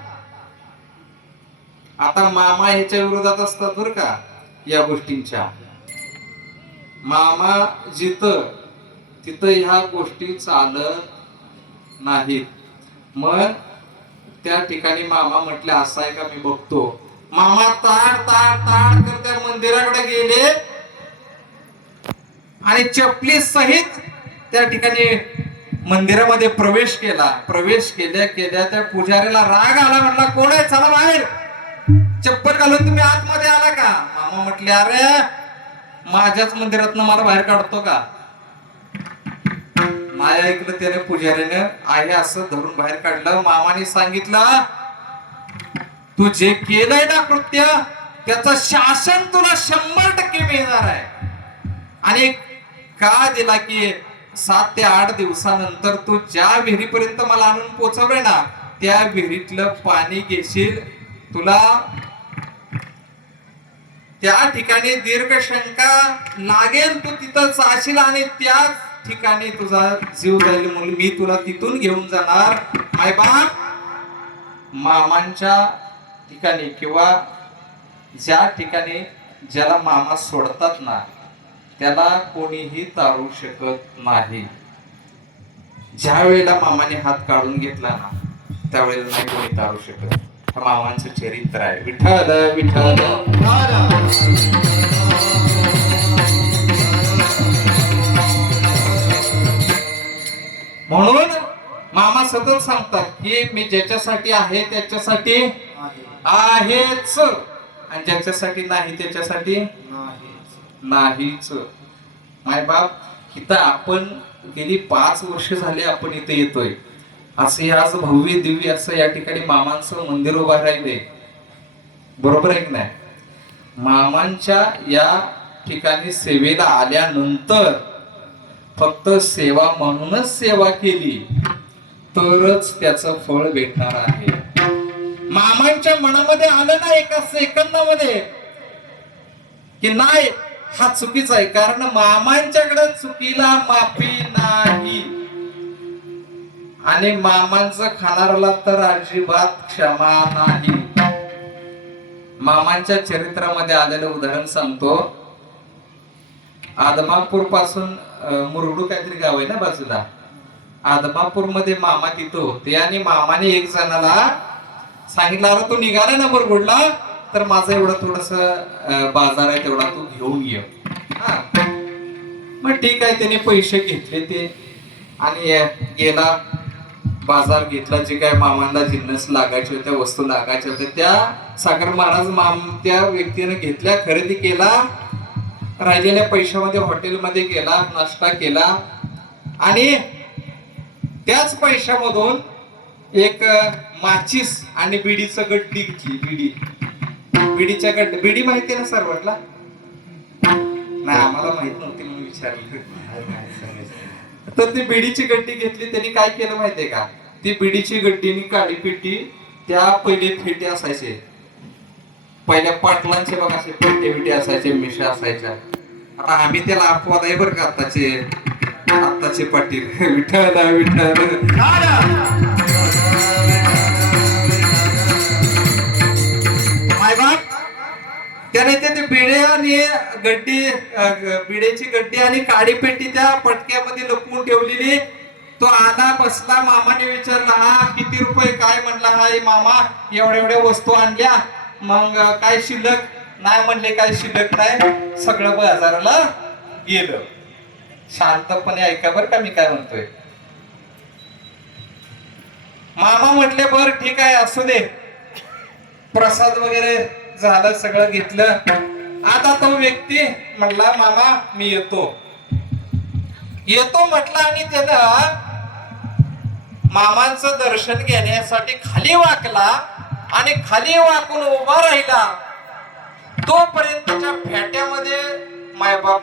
आता मामा ह्याच्या विरोधात असतात बरं का या गोष्टींच्या. मामा जिथं तिथं ह्या गोष्टी चालत नाहीत. मग त्या ठिकाणी मामा म्हटले असं आहे का मी बघतो. मामा ताड ताड ताड कर त्या मंदिराकडे गेले आणि चपली सहित त्या ठिकाणी मंदिरामध्ये प्रवेश केला. प्रवेश केल्या केल्या त्या पुजारीला राग आला. म्हटला कोण आहे, चला बाहेर, चप्पल घालून तुम्ही आतमध्ये आला का. मामा म्हटले अरे माझ्याच मंदिरातनं मला बाहेर काढतो का. नाही ऐकलं त्याने, पुजारीने आहे असं धरून बाहेर काढलं. मामाने सांगितलं तू जे केलंय ना कृत्य त्याचं शासन तुला 100% मिळणार आहे. आणि का दिला की 7 ते 8 दिवसानंतर तू ज्या विहिरीपर्यंत मला आणून पोहोचवलंय ना त्या विहिरीतलं पाणी घेशील, तुला त्या ठिकाणी दीर्घ शंका लागेल, तू तिथं जाशील आणि त्याच ठिकाणी तुझा जीव जाईल म्हणून मी तुला तिथून घेऊन जाणार. मायबाप मामांच्या ठिकाणी किंवा ज्या ठिकाणी ज्याला मामा सोडतात ना त्याला कोणीही तारू शकत नाही. ज्या वेळेला मामाने हात काढून घेतला ना त्यावेळेला नाही कोणी तारू शकत. मामांचं चरित्र आहे. विठ्ठल विठ्ठल. म्हणून मामा सतत सांगतात की मी ज्याच्यासाठी आहे त्याच्यासाठी आहेच आणि ज्याच्यासाठी नाही त्याच्यासाठी नाहीच. मायबाप इथं आपण गेली 5 वर्ष झाले आपण इथे येतोय. असे आज भव्य दिव्य असं या ठिकाणी मामांचं मंदिर उभा राहिले. बरोबर आहे की नाही. मामांच्या या ठिकाणी सेवेला आल्यानंतर फक्त सेवा म्हणूनच सेवा केली तरच त्याचं फळ भेटणार आहे. मामांच्या मनामध्ये आलं ना एका सेकंदामध्ये की नाही हा चुकीचा आहे, कारण मामांच्याकडे चुकीला माफी नाही आणि मामांचं खाणाऱ्याला तर अजिबात क्षमा नाही. मामांच्या चरित्रामध्ये आलेलं उदाहरण सांगतो. आदमापूर पासून मुरगुड काहीतरी गाव आहे ना बाजूला. आदमापूर मध्ये मामा तिथं होते आणि मामाने एक जणाला सांगितलं अरे तू निघाला ना मुरगुडला तर माझं एवढं थोडस बाजार आहे तेवढा तू घेऊन ये. मग ठीक आहे, त्याने पैसे घेतले ते आणि गेला, बाजार घेतला. जे काय मामांना जिन्नस लागायचे होत्या, वस्तू लागायच्या होत्या त्या सागर महाराज त्या व्यक्तीने घेतल्या, खरेदी केला. राहिलेल्या पैशामध्ये हॉटेलमध्ये गेला, नाश्ता केला आणि त्याच पैशामधून एक माचीस आणि बिडीचं गड्डी घेतली. बिडीच्या गड्डी, बिडी माहिती ना सर्वांना. नाही आम्हाला माहित नव्हती म्हणून विचारलं. तर ती बिडीची गड्डी घेतली, त्यांनी काय केलं माहितीये का, ती बिडीची गड्डी आणि काळी पेटी, त्या पहिले फेटे असायचे, पहिल्या पाटलांचे बघा असे पेटे बिटे असायचे, मिशा असायच्या. आता आम्ही त्याला अपवाद आहे बरं का, आत्ताचे पाटील. विठ्ठल विठ्ठल. मायबाप त्याने ते बिडे आणि गड्डी, बिड्याची गड्डी आणि काळी पेटी त्या पटक्यामध्ये लपवून ठेवलेली. तो आला बसला, मामाने विचारला हा किती रुपये, काय म्हणला हा मामा एवढ्या एवढ्या वस्तू आणल्या, मग काय शिल्लक नाही म्हणले, काय शिल्लक नाही, सगळं बाजाराला गेलं. शांतपणे ऐका बरं का मी काय म्हणतोय. मामा म्हटले बर ठीक आहे असू दे, प्रसाद वगैरे झालं, सगळं घेतलं. आता तो व्यक्ती म्हटला मामा मी येतो म्हटला, आणि त्यानं मामांचं दर्शन घेण्यासाठी खाली वाकला आणि खाली वाकून उभा राहिला. तोपर्यंत त्याच्या फेट्यामध्ये मायबाप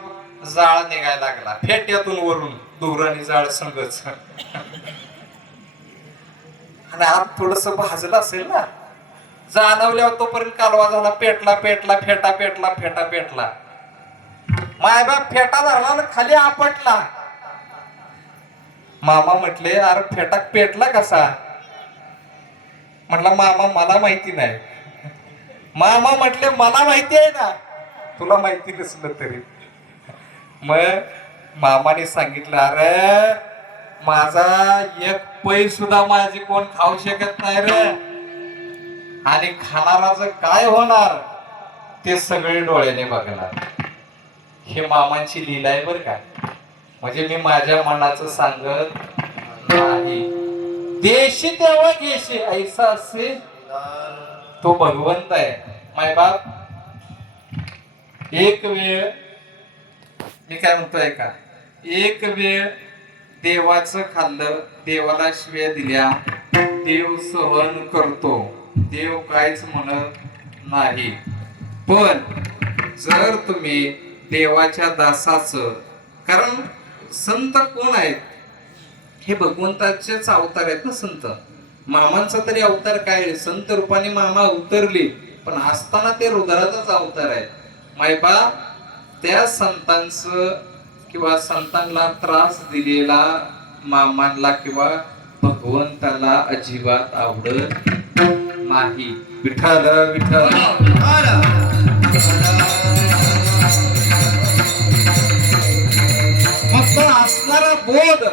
जाळ निघायला लागला, फेट्यातून वरून दूर आणि जाळ संगच. आणि आत थोडस भाजलं असेल ना, जाणवल्यावर तोपर्यंत कालवा झाला, पेटला पेटला, फेटा पेटला, फेटा पेटला. मायबाप फेटा धरला ना खाली आपटला. मामा म्हटले अरे फेटा पेटला कसा, म्हटलं मामा मला माहिती नाही. मामा म्हटले मला माहिती आहे ना, तुला माहिती नसलं तरी. मग मामाने सांगितलं अरे माझा एक पै सुद्धा माझी कोण खाऊ शकत नाही रे, आणि खाणाराचं काय होणार ते सगळे डोळ्याने बघणार. हे मामांची लीला आहे बर का, म्हणजे मी माझ्या मनाचं सांगत नाही. देशी तेव्हा घेशी ऐसा असे तो भगवंत आहे. मायबाप एक वेळ मी काय म्हणतोय का, एक वेळ देवाचं खाल्लं, देवाला शिव्या दिल्या, देव सहन करतो, देव काहीच म्हणत नाही. पण जर तुम्ही देवाच्या दासाचं, कारण संत कोण आहेत, हे भगवंताचेच अवतार आहेत ना संत. मामांचा तरी अवतार काय, संत रूपाने मामा उतरले, पण असताना ते रुद्राचाच अवतार आहे. मायबा त्या संतांचं किंवा संतांना त्रास दिलेला मामांना किंवा भगवंताला अजिबात आवडत नाही. विठ्ठल विठ्ठल. मग तो असणारा बोध,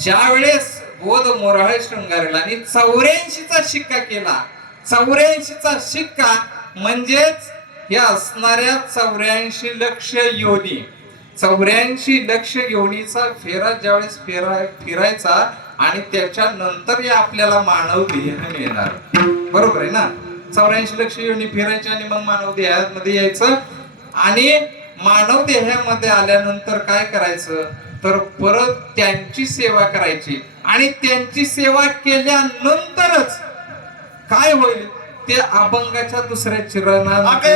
ज्या वेळेस बोध मोराळे शृंगारला आणि 84चा शिक्का केला, 84चा शिक्का म्हणजेच या असणाऱ्या 84 लक्ष योनी, 84 लक्ष योनीचा फेरा ज्यावेळेस फिरायचा आणि त्याच्यानंतर या आपल्याला मानव देह मिळणार. बरोबर आहे ना, 84 लक्ष योनी फिरायचे आणि मग मानव देहामध्ये यायचं. आणि मानव देहामध्ये आल्यानंतर काय करायचं, तर परत त्यांची सेवा करायची. आणि त्यांची सेवा केल्यानंतरच काय होईल ते अभंगाच्या दुसऱ्या चिरणात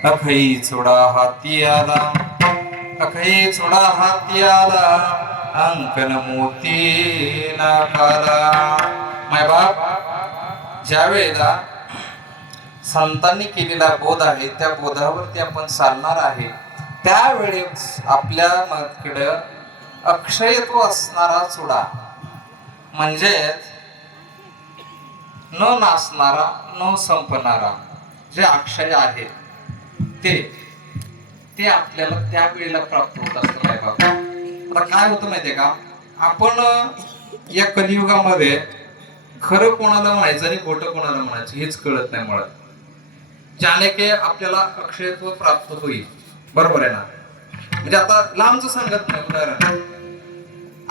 अखई चुडा हाती आला, अखई चुडा हाती आला, अंकन मोती नाकाला. माय बाप, ज्या वेळेला संतांनी केलेला बोध आहे त्या बोधावरती आपण चालणार आहे, त्यावेळेस आपल्याकडे अक्षयत्व असणारा चुडा, म्हणजेच न नासणारा न संपणारा जे अक्षय आहे ते आपल्याला त्या वेळेला प्राप्त होत असतं. काय बाबा, आता काय होतं माहितीये का, आपण या कलियुगामध्ये खरं कोणाला म्हणायचं आणि खोटं कोणाला म्हणायचं हेच कळत नाही मुळात. ज्याने की आपल्याला अक्षयत्व प्राप्त होईल, बरोबर आहे ना. म्हणजे आता लांबचं सांगत नाही, उदाहरण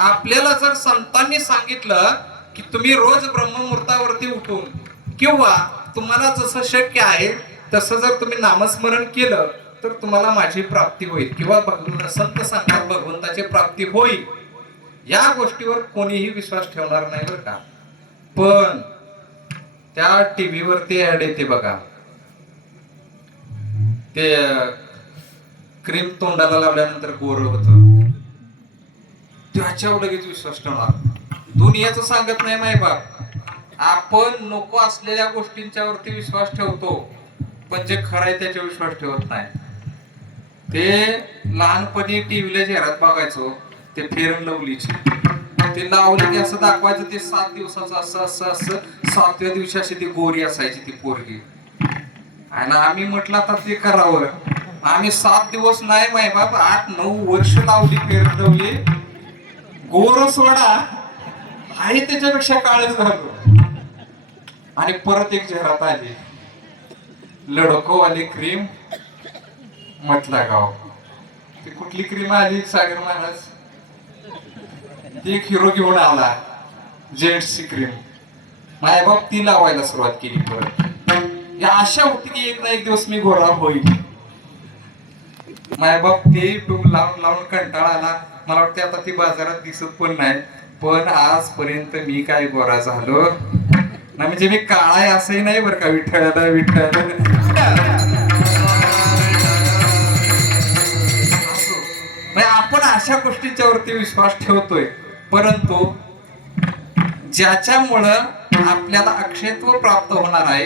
आपल्याला जर संतांनी सांगितलं की तुम्ही रोज ब्रह्ममुहूर्तावरती उठून किंवा तुम्हाला जसं शक्य आहे तसं जर तुम्ही नामस्मरण केलं तर तुम्हाला माझी प्राप्ती होईल किंवा संत सांगतात भगवंताची प्राप्ती होईल, या गोष्टीवर कोणीही विश्वास ठेवणार नाही बरं का. पण त्या टीव्हीवरती ऍड येते बघा, ते क्रीम तोंडाला लावल्यानंतर गोर होतं, त्याच्यावर लगेच विश्वास ठेवणार. दुनियाचं सांगत नाही माय बाप, आपण नको असलेल्या गोष्टींच्या वरती विश्वास ठेवतो, पण जे खरं आहे त्याच्यावर विश्वास ठेवत नाही. ते लहानपणी टीव्हीला जाहिरात बघायचो, ते फेअर लवलीची, ते लावलं की असं दाखवायचं, ते 7 दिवसाचं असं असं असं, 7व्या दिवशी अशी ती गोरी असायची ती पोरगी. आणि आम्ही म्हटलं आता ते करावं, आम्ही 7 दिवस नाही माय बाप 8-9 वर्ष लावली, फेअर लवली, गोर सोडा आहे त्याच्यापेक्षा काळच झालो. आणि परत एक जाहिरात आली, लडकोवाली क्रीम, म्हटला गाव, ती कुठली क्रीम आली सागर महाराज, ती एक हिरो घेऊन आला, जेंट्सची क्रीम. माझ्या बाप ती लावायला सुरुवात केली. परत या आशा होती की एक ना एक दिवस मी गोरा होईल. माझ्या बाप ते लावून लावून कंटाळा आला. मला वाटतं आता ती बाजारात दिसत पण नाही, पण आजपर्यंत मी काय गोरा झालो ना, म्हणजे मी काळा आहे असंही नाही बरं का. विठ्ठला विठ्ठल, आपण अशा गोष्टींच्या वरती विश्वास ठेवतोय, परंतु ज्याच्यामुळं आपल्याला अक्षयत्व प्राप्त होणार आहे,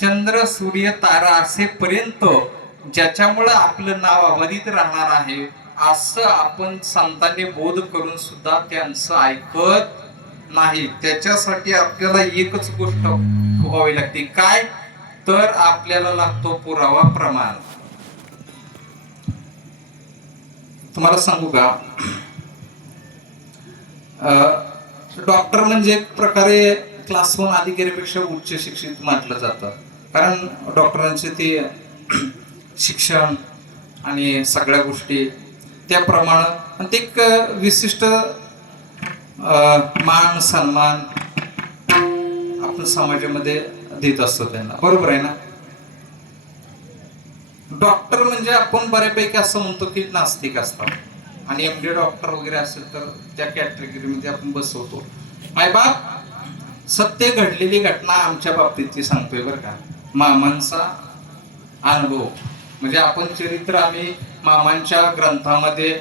चंद्र सूर्य तारा असेपर्यंत ज्याच्यामुळं आपलं नाव अबाधित राहणार आहे, असं आपण संतांनी बोध करून सुद्धा त्यांचं ऐकत नाही. त्याच्यासाठी आपल्याला एकच गोष्ट व्हावी लागते, काय तर आपल्याला लागतो पुरावा प्रमाण. तुम्हाला सांगू का, डॉक्टर म्हणजे एक प्रकारे क्लास 1 अधिकारीपेक्षा उच्च शिक्षित म्हटलं जातं, कारण डॉक्टरांचे ते शिक्षण आणि सगळ्या गोष्टी त्याप्रमाणे ते एक विशिष्ट मान सन्मान आपण समाजामध्ये देत असतो त्यांना, बरोबर आहे ना. डॉक्टर म्हणजे आपण बऱ्यापैकी असं म्हणतो की नास्तिक असतात, आणि MD डॉक्टर वगैरे असेल तर त्या कॅटेगरीमध्ये आपण बसवतो. माय बाप, सत्य घडलेली घटना आमच्या बाबतीतची सांगतोय बरं का. मामांचा अनुभव म्हणजे आपण चरित्र आम्ही मामांच्या ग्रंथामध्ये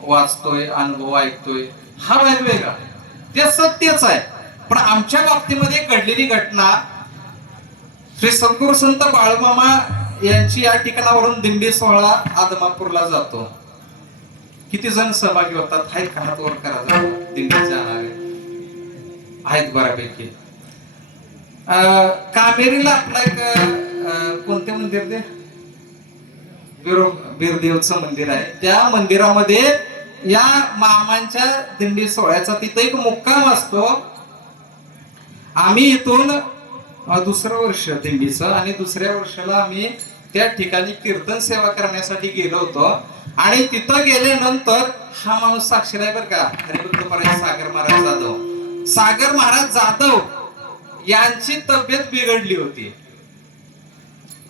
वाचतोय, अनुभव ऐकतोय, हा वेगवेगळा, ते सत्यच आहे. पण आमच्या बाबतीमध्ये घडलेली घटना, श्री सद्गुरू संत बाळूमामा यांची या ठिकाणावरून दिंडी सोहळा आदमापूरला जातो. किती जण सहभागी होतात? आहेत का? हात वर करा. दिंडीत जाणारे आहेत बऱ्यापैकी. कामेरीला आपला एक कोणते मंदिर, ते बीरदेवचं मंदिर आहे. त्या मंदिरामध्ये या मामांच्या दिंडी सोहळ्याचा तिथे एक मुक्काम असतो. आम्ही इथून दुसरं वर्ष दिंडीचं, आणि दुसऱ्या वर्षाला आम्ही त्या ठिकाणी कीर्तन सेवा करण्यासाठी गेलो होतो. आणि तिथं गेल्यानंतर हा माणूस साक्षी आहे बरं का, हरिभक्त परायण सागर महाराज जाधव. सागर महाराज जाधव यांची तब्येत बिघडली होती,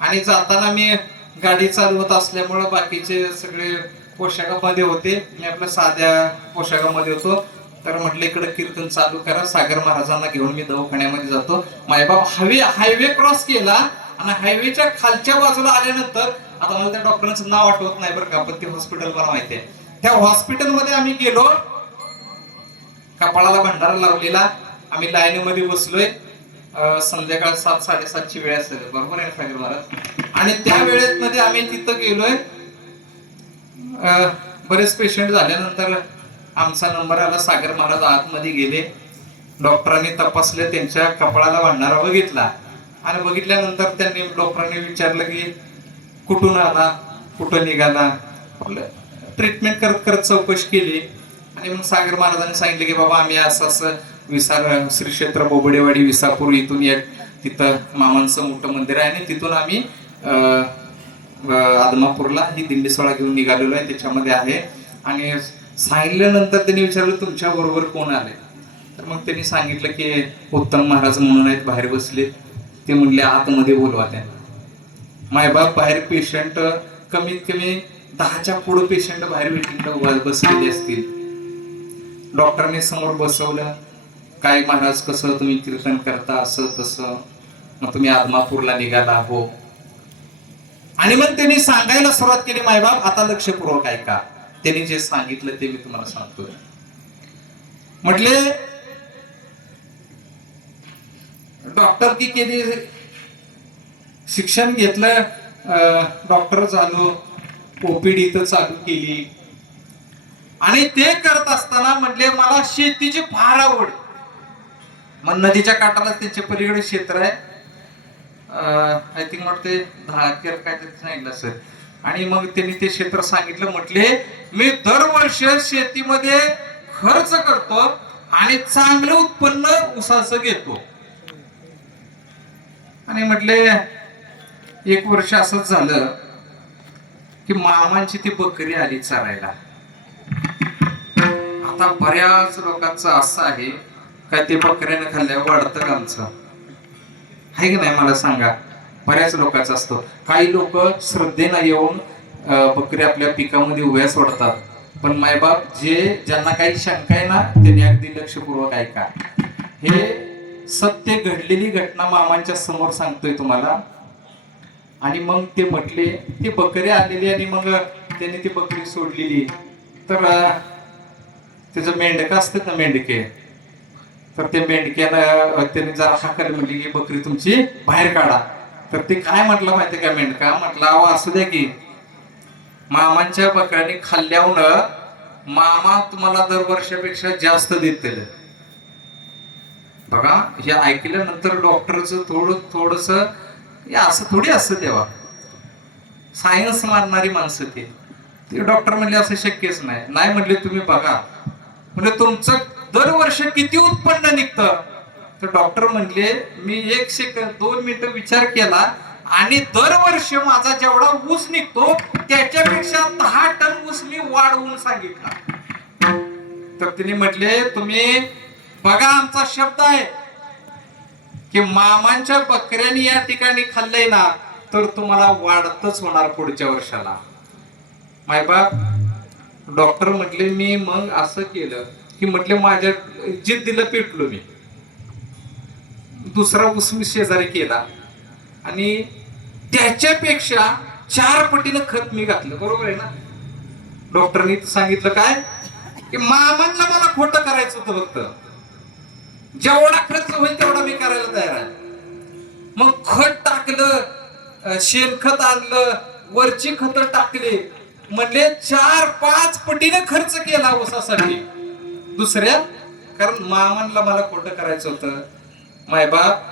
आणि जाताना मी गाडी चालवत असल्यामुळे बाकीचे सगळे पोशाखामध्ये होते, मी आपल्या साध्या पोशाखामध्ये होतो. तर म्हटलं इकडे कीर्तन चालू करा, सागर महाराजांना घेऊन मी दवाखान्यामध्ये जातो. मायबाप हायवे क्रॉस केला, आणि हायवेच्या खालच्या बाजूला आल्यानंतर आता मला त्या डॉक्टरांचं नाव आठवत नाही बरं का, पण ते हॉस्पिटल मला माहिती आहे. त्या हॉस्पिटलमध्ये आम्ही गेलो, कपाळाला भंडारा लावलेला, आम्ही लाईनीमध्ये बसलोय. संध्याकाळ 7-7:30ची वेळ असेल, बरोबर आहे सागर महाराज. आणि त्या वेळेत मध्ये आम्ही तिथं गेलोय. बरेच पेशंट झाल्यानंतर आमचा नंबर आला. सागर महाराज आतमध्ये गेले, डॉक्टरांनी तपासले, त्यांच्या कपाळाला भंडारा बघितला. आणि बघितल्यानंतर त्यांनी डॉक्टरांनी विचारलं की कुठून आला, कुठं निघाला. ट्रीटमेंट करत करत चौकशी केली. आणि मग सागर महाराजांनी सांगितलं की बाबा आम्ही असं असं विसार श्री क्षेत्र बोबडेवाडी विसापूर इथून तिथं मामांचं मोठं मंदिर आहे आणि तिथून आम्ही आदमापूरला ही दिंडी सोहळा घेऊन निघालेलो आहे, त्याच्यामध्ये आहे. आणि सांगितल्यानंतर त्यांनी विचारलं तुमच्या बरोबर कोण आले. तर मग त्यांनी सांगितलं की उत्तम महाराज म्हणून आहेत, बाहेर बसले. ते म्हणले आतमध्ये बोलवा त्यांना. मायबाप बाहेर पेशंट कमीत कमी 10च्या पुढे पेशंट बाहेर वेटिंगला बसलेले असतील. डॉक्टरने समोर बसवलं, काय महाराज कसं तुम्ही कीर्तन करता, असं तसं, मग तुम्ही आदमापूरला निघाला हो. आणि मग त्यांनी सांगायला सुरुवात केली, मायबाप आता लक्षपूर्वक ऐका, त्यांनी जे सांगितलं ते मी तुम्हाला सांगतोय. म्हटले डॉक्टर की केली, शिक्षण घेतलं, डॉक्टर झालो, ओपीडी तर चालू केली. आणि ते करत असताना म्हटले मला शेतीची फार आवड. मग नदीच्या काठाला त्यांच्या पलीकडे क्षेत्र आहे, आय थिंक वाटते 10 एकर काय तरी सांगितलं असेल. आणि मग त्यांनी ते क्षेत्र सांगितलं. म्हटले मी दरवर्षी शेतीमध्ये खर्च करतो आणि चांगलं उत्पन्न ऊसाचं घेतो. आणि म्हटले एक वर्ष असंच झालं की मामांची ती बकरी आली चरायला. आता बऱ्याच लोकांचं असं आहे काय ते बकऱ्याने खाल्ल्यावर वाढतं का आमचं, आहे की नाही मला सांगा. बऱ्याच लोकांचं असतं. काही लोक श्रद्धेनं येऊन बकरी आपल्या पिकामध्ये उभ्या सोडतात. पण मायबाप ज्यांना काही शंका आहे ना त्यांनी अगदी लक्षपूर्वक ऐका. हे सत्य घडलेली घटना मामांच्या समोर सांगतोय तुम्हाला. आणि मग ते म्हटले ती बकरी आलेली आणि मग त्यांनी ती बकरी सोडलेली. तर त्याचं मेंढक असतात ना मेंढके, तर ते मेंढक्याला त्यांनी जरा हाकल म्हटली की बकरी तुमची बाहेर काढा. तर ते काय म्हटलं माहितीये का मेंढका, म्हटलं अहो असू द्या की मामांच्या बकऱ्याने खाल्ल्यावर मामा तुम्हाला दरवर्षापेक्षा जास्त देतील. बघा हे ऐकल्यानंतर डॉक्टरचं थोडस असं थोडी असतं तेव्हा. सायन्स मानणारी माणसं ते डॉक्टर म्हणले असं शक्यच नाही. नाही म्हणले तुम्ही बघा म्हणजे तुमचं दरवर्षी किती उत्पन्न निघतं. तर डॉक्टर म्हणले मी 1 सेकंद 2 मिनिटं विचार केला आणि दरवर्षी माझा जेवढा ऊस निघतो त्याच्यापेक्षा 10 टन ऊस मी वाढवून सांगितला. तर तिने म्हटले तुम्ही बघा आमचा शब्द आहे की मामांच्या बकऱ्याने या ठिकाणी खाल्लंय ना तर तुम्हाला वाढतच होणार पुढच्या वर्षाला. मायबाप डॉक्टर म्हटले मी मग असं केलं की म्हटले माझ्या जिद्दीला पेटलो मी. दुसरा ऊस मी शेजारी केला आणि त्याच्यापेक्षा 4 पटीनं खत मी घातलं. बरोबर आहे ना. डॉक्टरनी सांगितलं काय की मामांना मला खोटं करायचं होतं, फक्त जेवढा खर्च होईल तेवढा मी करायला तयार आहे. मग खत टाकलं, शेणखत आणलं, वरची खत टाकली, म्हणले 4-5 पटीने खर्च केला ऊसासाठी दुसऱ्या, कारण मामांना मला खोटं करायचं होतं. मायबाप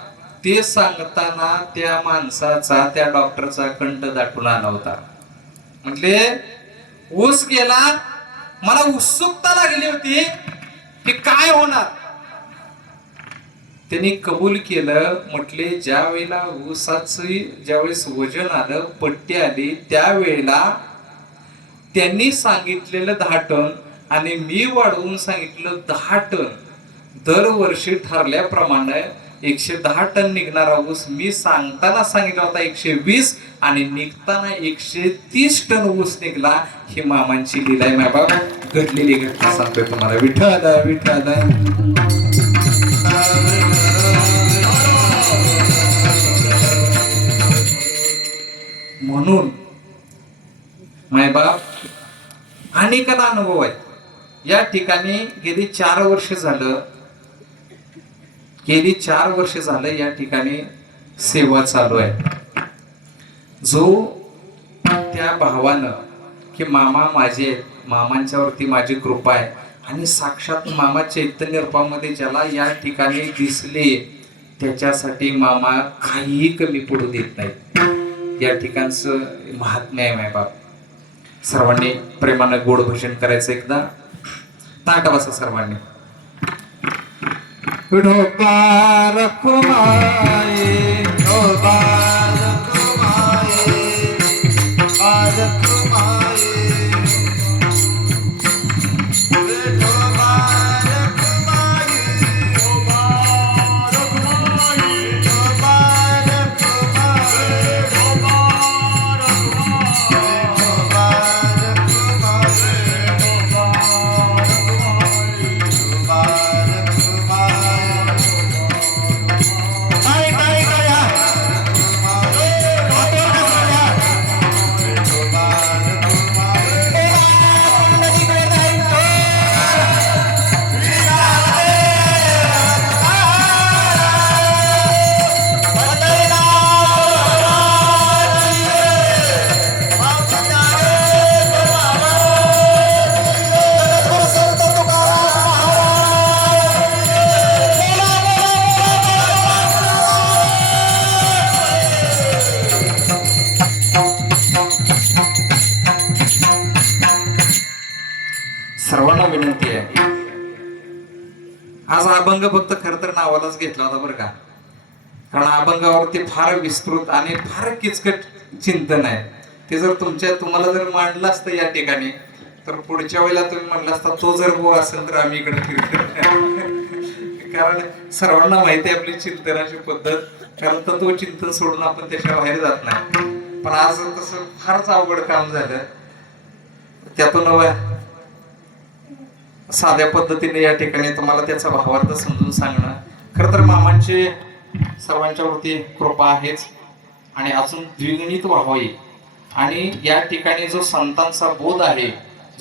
ते सांगताना त्या माणसाचा त्या डॉक्टरचा कंठ दाटून आला होता. म्हटले ऊस गेला, मला उत्सुकता लागली होती की काय होणार. त्यांनी कबूल केलं. म्हटले ज्या वेळेला ऊसाचं ज्यावेळेस वजन आलं, पट्टी आली, त्यावेळेला त्यांनी सांगितलेलं 10 टन आणि मी वाढवून सांगितलं 10 टन. दरवर्षी ठरल्याप्रमाणे 110 टन निघणारा ऊस मी सांगताना सांगितला होता 120 आणि निघताना 130 टन ऊस निघला. ही मामांची लीला आहे. मायबाप घडलेली घटना सांगतोय तुम्हाला. विठ्ठल विठ्ठल. म्हणून मायबाप अनेकांना अनुभव आहे. या ठिकाणी गेली 4 वर्ष झालं या ठिकाणी सेवा चालू आहे. जो त्या भावानं की मामा माझे, मामांच्यावरती माझी कृपा आहे आणि साक्षात मामा चैतन्य रूपामध्ये ज्याला या ठिकाणी दिसले त्याच्यासाठी मामा काहीही कमी पडू देत नाही. या ठिकाणचं महात्म्य आहे मायबाप. सर्वांनी प्रेमानं गोड भजन करायचं. एकदा ताट बसा सर्वांनी. विठोबा रखुमाई, विठोबा रखुमाई, रखुमाई, विठोबा रखुमाई, विठोबा रखुमाई, विठोबा रखुमाई, विठोबा सर्वांना विनंती आहे. आज अभंग फक्त खर तर नावालाच घेतला होता बरं का, कारण अभंगावरती फार विस्तृत आणि फार किचकट चिंतन आहे. ते जर तुम्हाला जर मांडलं असतं या ठिकाणी तर पुढच्या वेळेला तुम्ही म्हणलं असता तो जर गो असेल तर आम्ही इकडे फिरतो. कारण सर्वांना माहिती आहे आपली चिंतनाची पद्धत, कारण तो चिंतन सोडून आपण त्याच्या बाहेर जात नाही. पण आज तसं फारच अवघड काम झालं. त्यातून साध्या पद्धतीने या ठिकाणी तुम्हाला त्याचा भावार्थ समजून सांगणं. खर तर मामांची सर्वांच्या वरती कृपा आहेच आणि अजून द्विगुणित व्हावी. आणि या ठिकाणी जो संतांचा बोध आहे,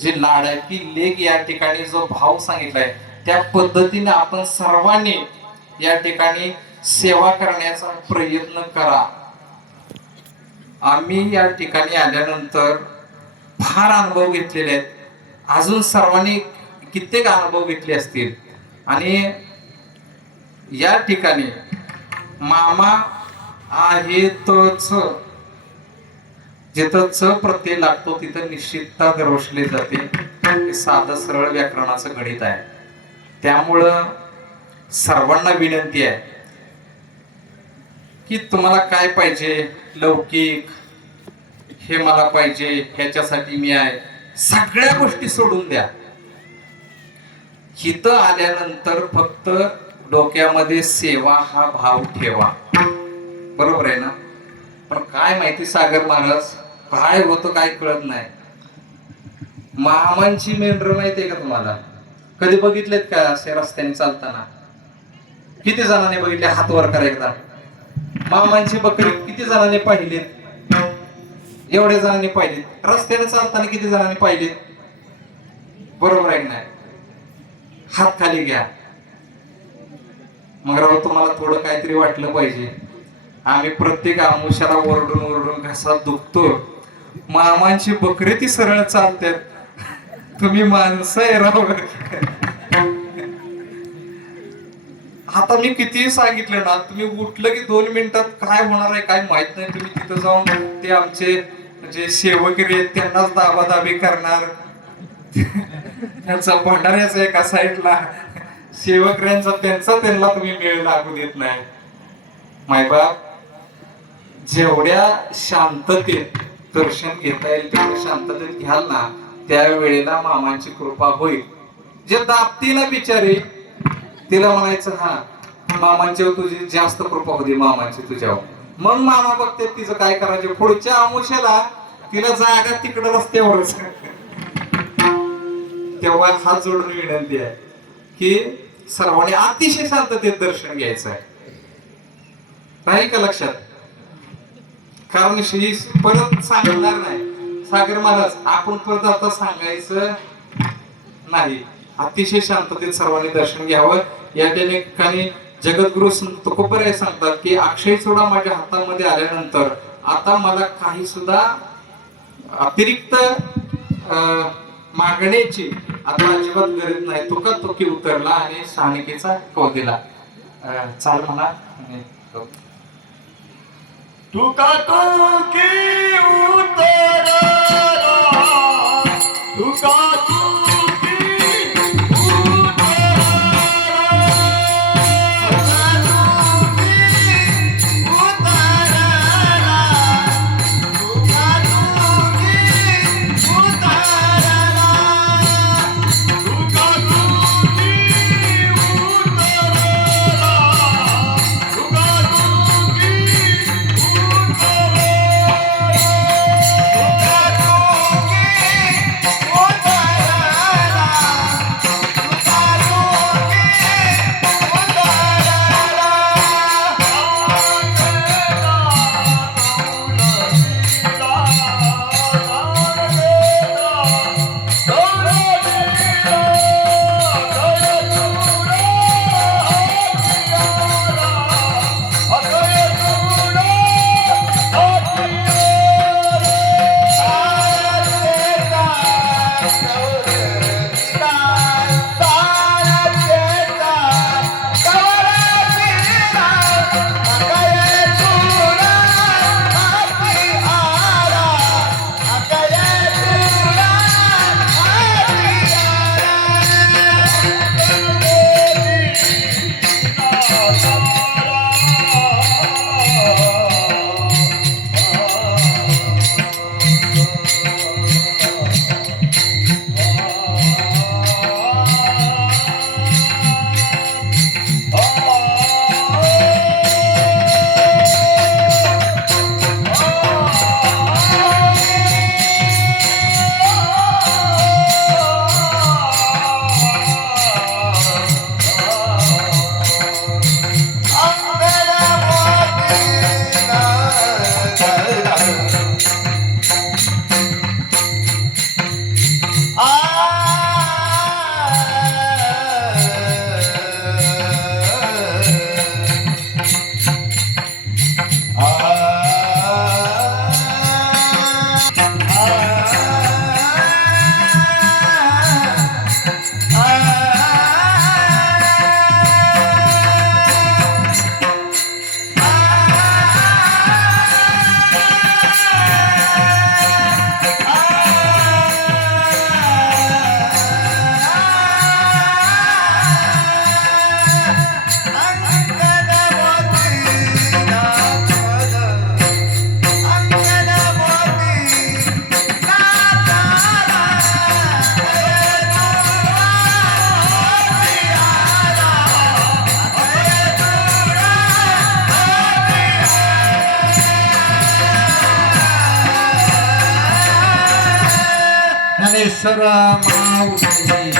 जे लाडाकी लेक या ठिकाणी जो भाव सांगितलाय त्या पद्धतीने आपण सर्वांनी या ठिकाणी सेवा करण्याचा प्रयत्न करा. आम्ही या ठिकाणी आल्यानंतर फार अनुभव घेतलेले आहेत. अजून सर्वांनी कित्येक अनुभव घेतले असतील. आणि या ठिकाणी मामा आहेतच, जिथं च प्रत्यय लागतो तिथं निश्चितता दर्शवली जाते. हे साधं सरळ व्याकरणाचं गणित आहे. त्यामुळं सर्वांना विनंती आहे की तुम्हाला काय पाहिजे, लौकिक हे मला पाहिजे, ह्याच्यासाठी मी आहे, सगळ्या गोष्टी सोडून द्या. इथं आल्यानंतर फक्त डोक्यामध्ये सेवा हा भाव ठेवा. बरोबर आहे ना? पण काय माहिती सागर महाराज, काय होतं काय कळत नाही. मामांची मेंढर माहितीये का तुम्हाला? कधी बघितलेत का असे रस्त्याने चालताना? किती जणांनी बघितले? हात वर करा एकदा. मामांची बकरी किती जणांनी पाहिलीत? एवढ्या जणांनी पाहिलीत. रस्त्याने चालताना किती जणांनी पाहिलीत? बरोबर आहे नाही? हात खाली घ्या. मग राव तुम्हाला थोडं काहीतरी वाटलं पाहिजे. आम्ही प्रत्येक आमुष्याला ओरडून ओरडून घसा दुखतो. मामांची बकरी ती सरळ चालतात, तुम्ही माणसं आहे राव. आता मी कितीही सांगितलं ना, तुम्ही उठलं की 2 मिनिटात काय होणार आहे काय माहित नाही. तुम्ही तिथं जाऊन ते आमचे जे सेवक आहेत त्यांनाच दाबादाबी करणार. त्यांचा भंडाऱ्याचा एका साईडला सेवकऱ्यांचा त्यांना तुम्ही मेळ लागू देत नाही. मायबाप, जेवढ्या शांततेत दर्शन घेता येईल तेवढ्या शांततेत घ्याल ना, त्यावेळेला मामांची कृपा होईल. जे दाबतीला बिचारी तिला म्हणायचं हा मामांच्यावर तुझी जास्त कृपा होती, मामांची तुझ्यावर. मग मामा बघते तिचं काय करायचं. पुढच्या आमुष्याला तिला जागा तिकडं रस्त्यावरच. तेव्हा हात जोडून विनंती आहे की सर्वांनी अतिशय शांततेत दर्शन घ्यायचं आहे. नाही का लक्षात? कारण श्री परत सांगणार नाही. सागर महाराज आपण परत आता सांगायचं नाही, अतिशय शांततेत सर्वांनी दर्शन घ्यावं. या ठिकाणी जगद्गुरु संत तुकोबराय सांगतात की अक्षय चोडा माझ्या हातामध्ये आल्यानंतर आता मला काही सुद्धा अतिरिक्त मागण्याची आता अजिबात गरज नाही. तुका तुकी उतरला आणि शहाणिकेचा कव दिला. चाल म्हणा आणि तुका तुकी उतरला, तुका तुकी उतरला, तुका तुकी उतरला, तुका तुकी ज्ञानेश्वर माऊली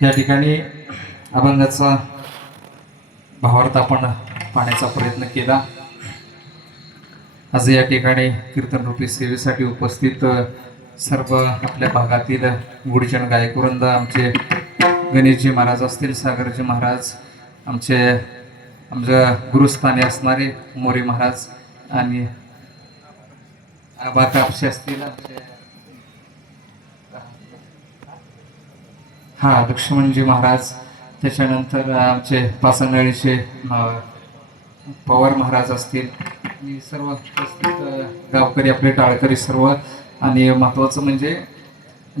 या ठिकाणी अभंगाचा भावार्थ आपण पाहण्याचा प्रयत्न केला. आज या ठिकाणी कीर्तन रूपी सेवेसाठी उपस्थित सर्व आपल्या भागातील गुढीजन गायकवृंद, आमचे गणेशजी महाराज असतील, सागरजी महाराज, आमच्या गुरुस्थानी असणारे मोरे महाराज आणि आबा कापसे असतील, लक्ष्मणजी महाराज, त्याच्यानंतर आमचे पासनळीचे पवार महाराज असतील आणि सर्व उपस्थित गावकरी, आपले टाळकरी सर्व. आणि महत्वाचं म्हणजे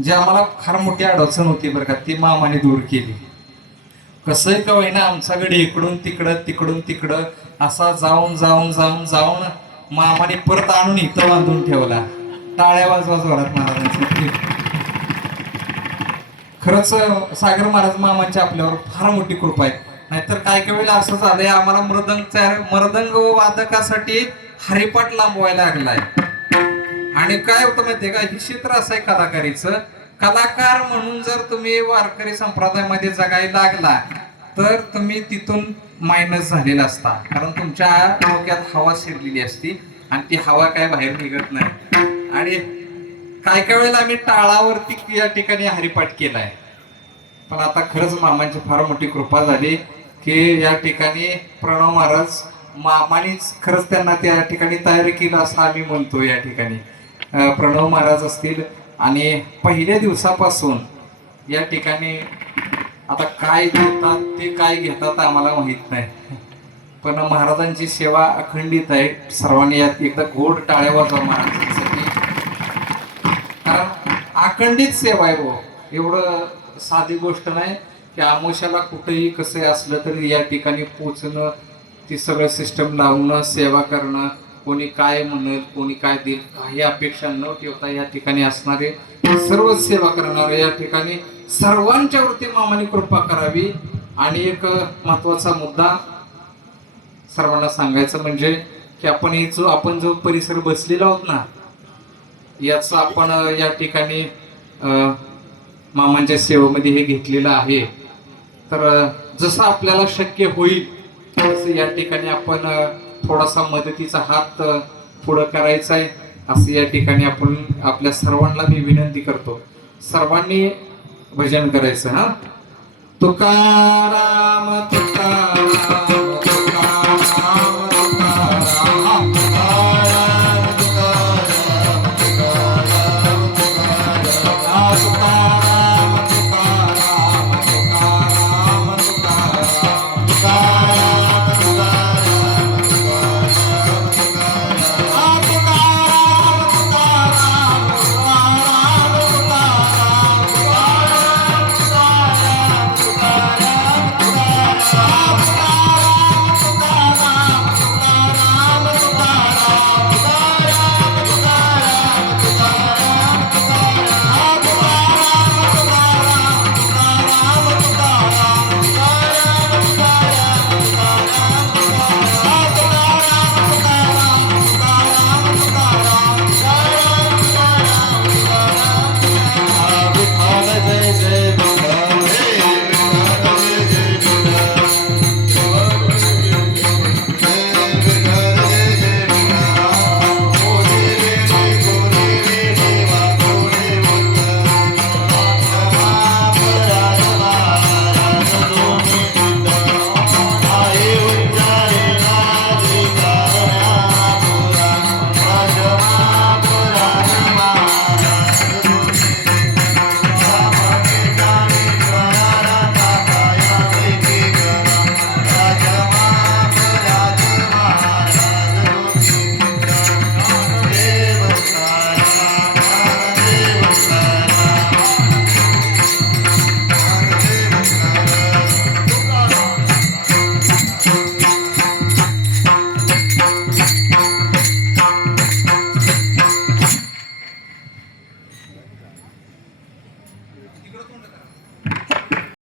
जे आम्हाला फार मोठी अडचण होती बरं का, ती मामाने दूर केली. कसंही का होईना आमच्याकडे इकडून तिकडं असा जाऊन मामाने परत आणून इथं बांधून ठेवला. टाळ्या वाजवा जोरात महाराजांची. खरंच सागर महाराज मामांची आपल्यावर फार मोठी कृपा आहे. नाहीतर काय काही वेळेला असं झालंय, आम्हाला मृदंग वादकासाठी हरिपाठ लांबवायला लागलाय. आणि काय होतं माहितीये का, हे क्षेत्र असं आहे कलाकारीचं. कलाकार म्हणून जर तुम्ही वारकरी संप्रदायामध्ये जगायला लागला तर तुम्ही तिथून मायनस झालेला असता, कारण तुमच्या डोक्यात हवा शिरलेली असती आणि ती हवा काय बाहेर निघत नाही. आणि काय काय वेळेला आम्ही टाळावरती या ठिकाणी हरिपाठ केलाय, पण आता खरंच मामांची फार मोठी कृपा झाली की या ठिकाणी प्रणव महाराज मामानीच खरंच त्यांना त्या ठिकाणी तयारी केलं असं आम्ही म्हणतो. या ठिकाणी प्रणव महाराज असतील आणि पहिल्या दिवसापासून या ठिकाणी आता काय घेतात ते काय घेतात आम्हाला माहित नाही, पण महाराजांची सेवा अखंडित आहे. सर्वांनी यात एकदा गोड टाळ्या वाजवा महाराजांसाठी, कारण अखंडित सेवा आहे हो. एवढं साधी गोष्ट नाही की आमोशाला कुठेही कसं असलं तरी या ठिकाणी पोचणं, ती सगळं सिस्टम लावणं, सेवा करणं, कोणी काय म्हणेल कोणी काय देईल काही अपेक्षा न ठेवता या ठिकाणी असणारे सर्व सेवा करणारे या ठिकाणी सर्वांच्या वरती मामाने कृपा करावी. आणि एक महत्वाचा मुद्दा सर्वांना सांगायचं म्हणजे की आपण जो परिसर बसलेला आहोत ना, याचं आपण या ठिकाणी मामांच्या सेवेमध्ये हे घेतलेलं आहे. तर जसं आपल्याला शक्य होईल तसं या ठिकाणी आपण थोडासा मदतीचा हात पुढं करायचा आहे असं या ठिकाणी आपण आपल्या सर्वांना मी विनंती करतो. सर्वांनी भजन करायचं. हा, तुकाराम तुकाराम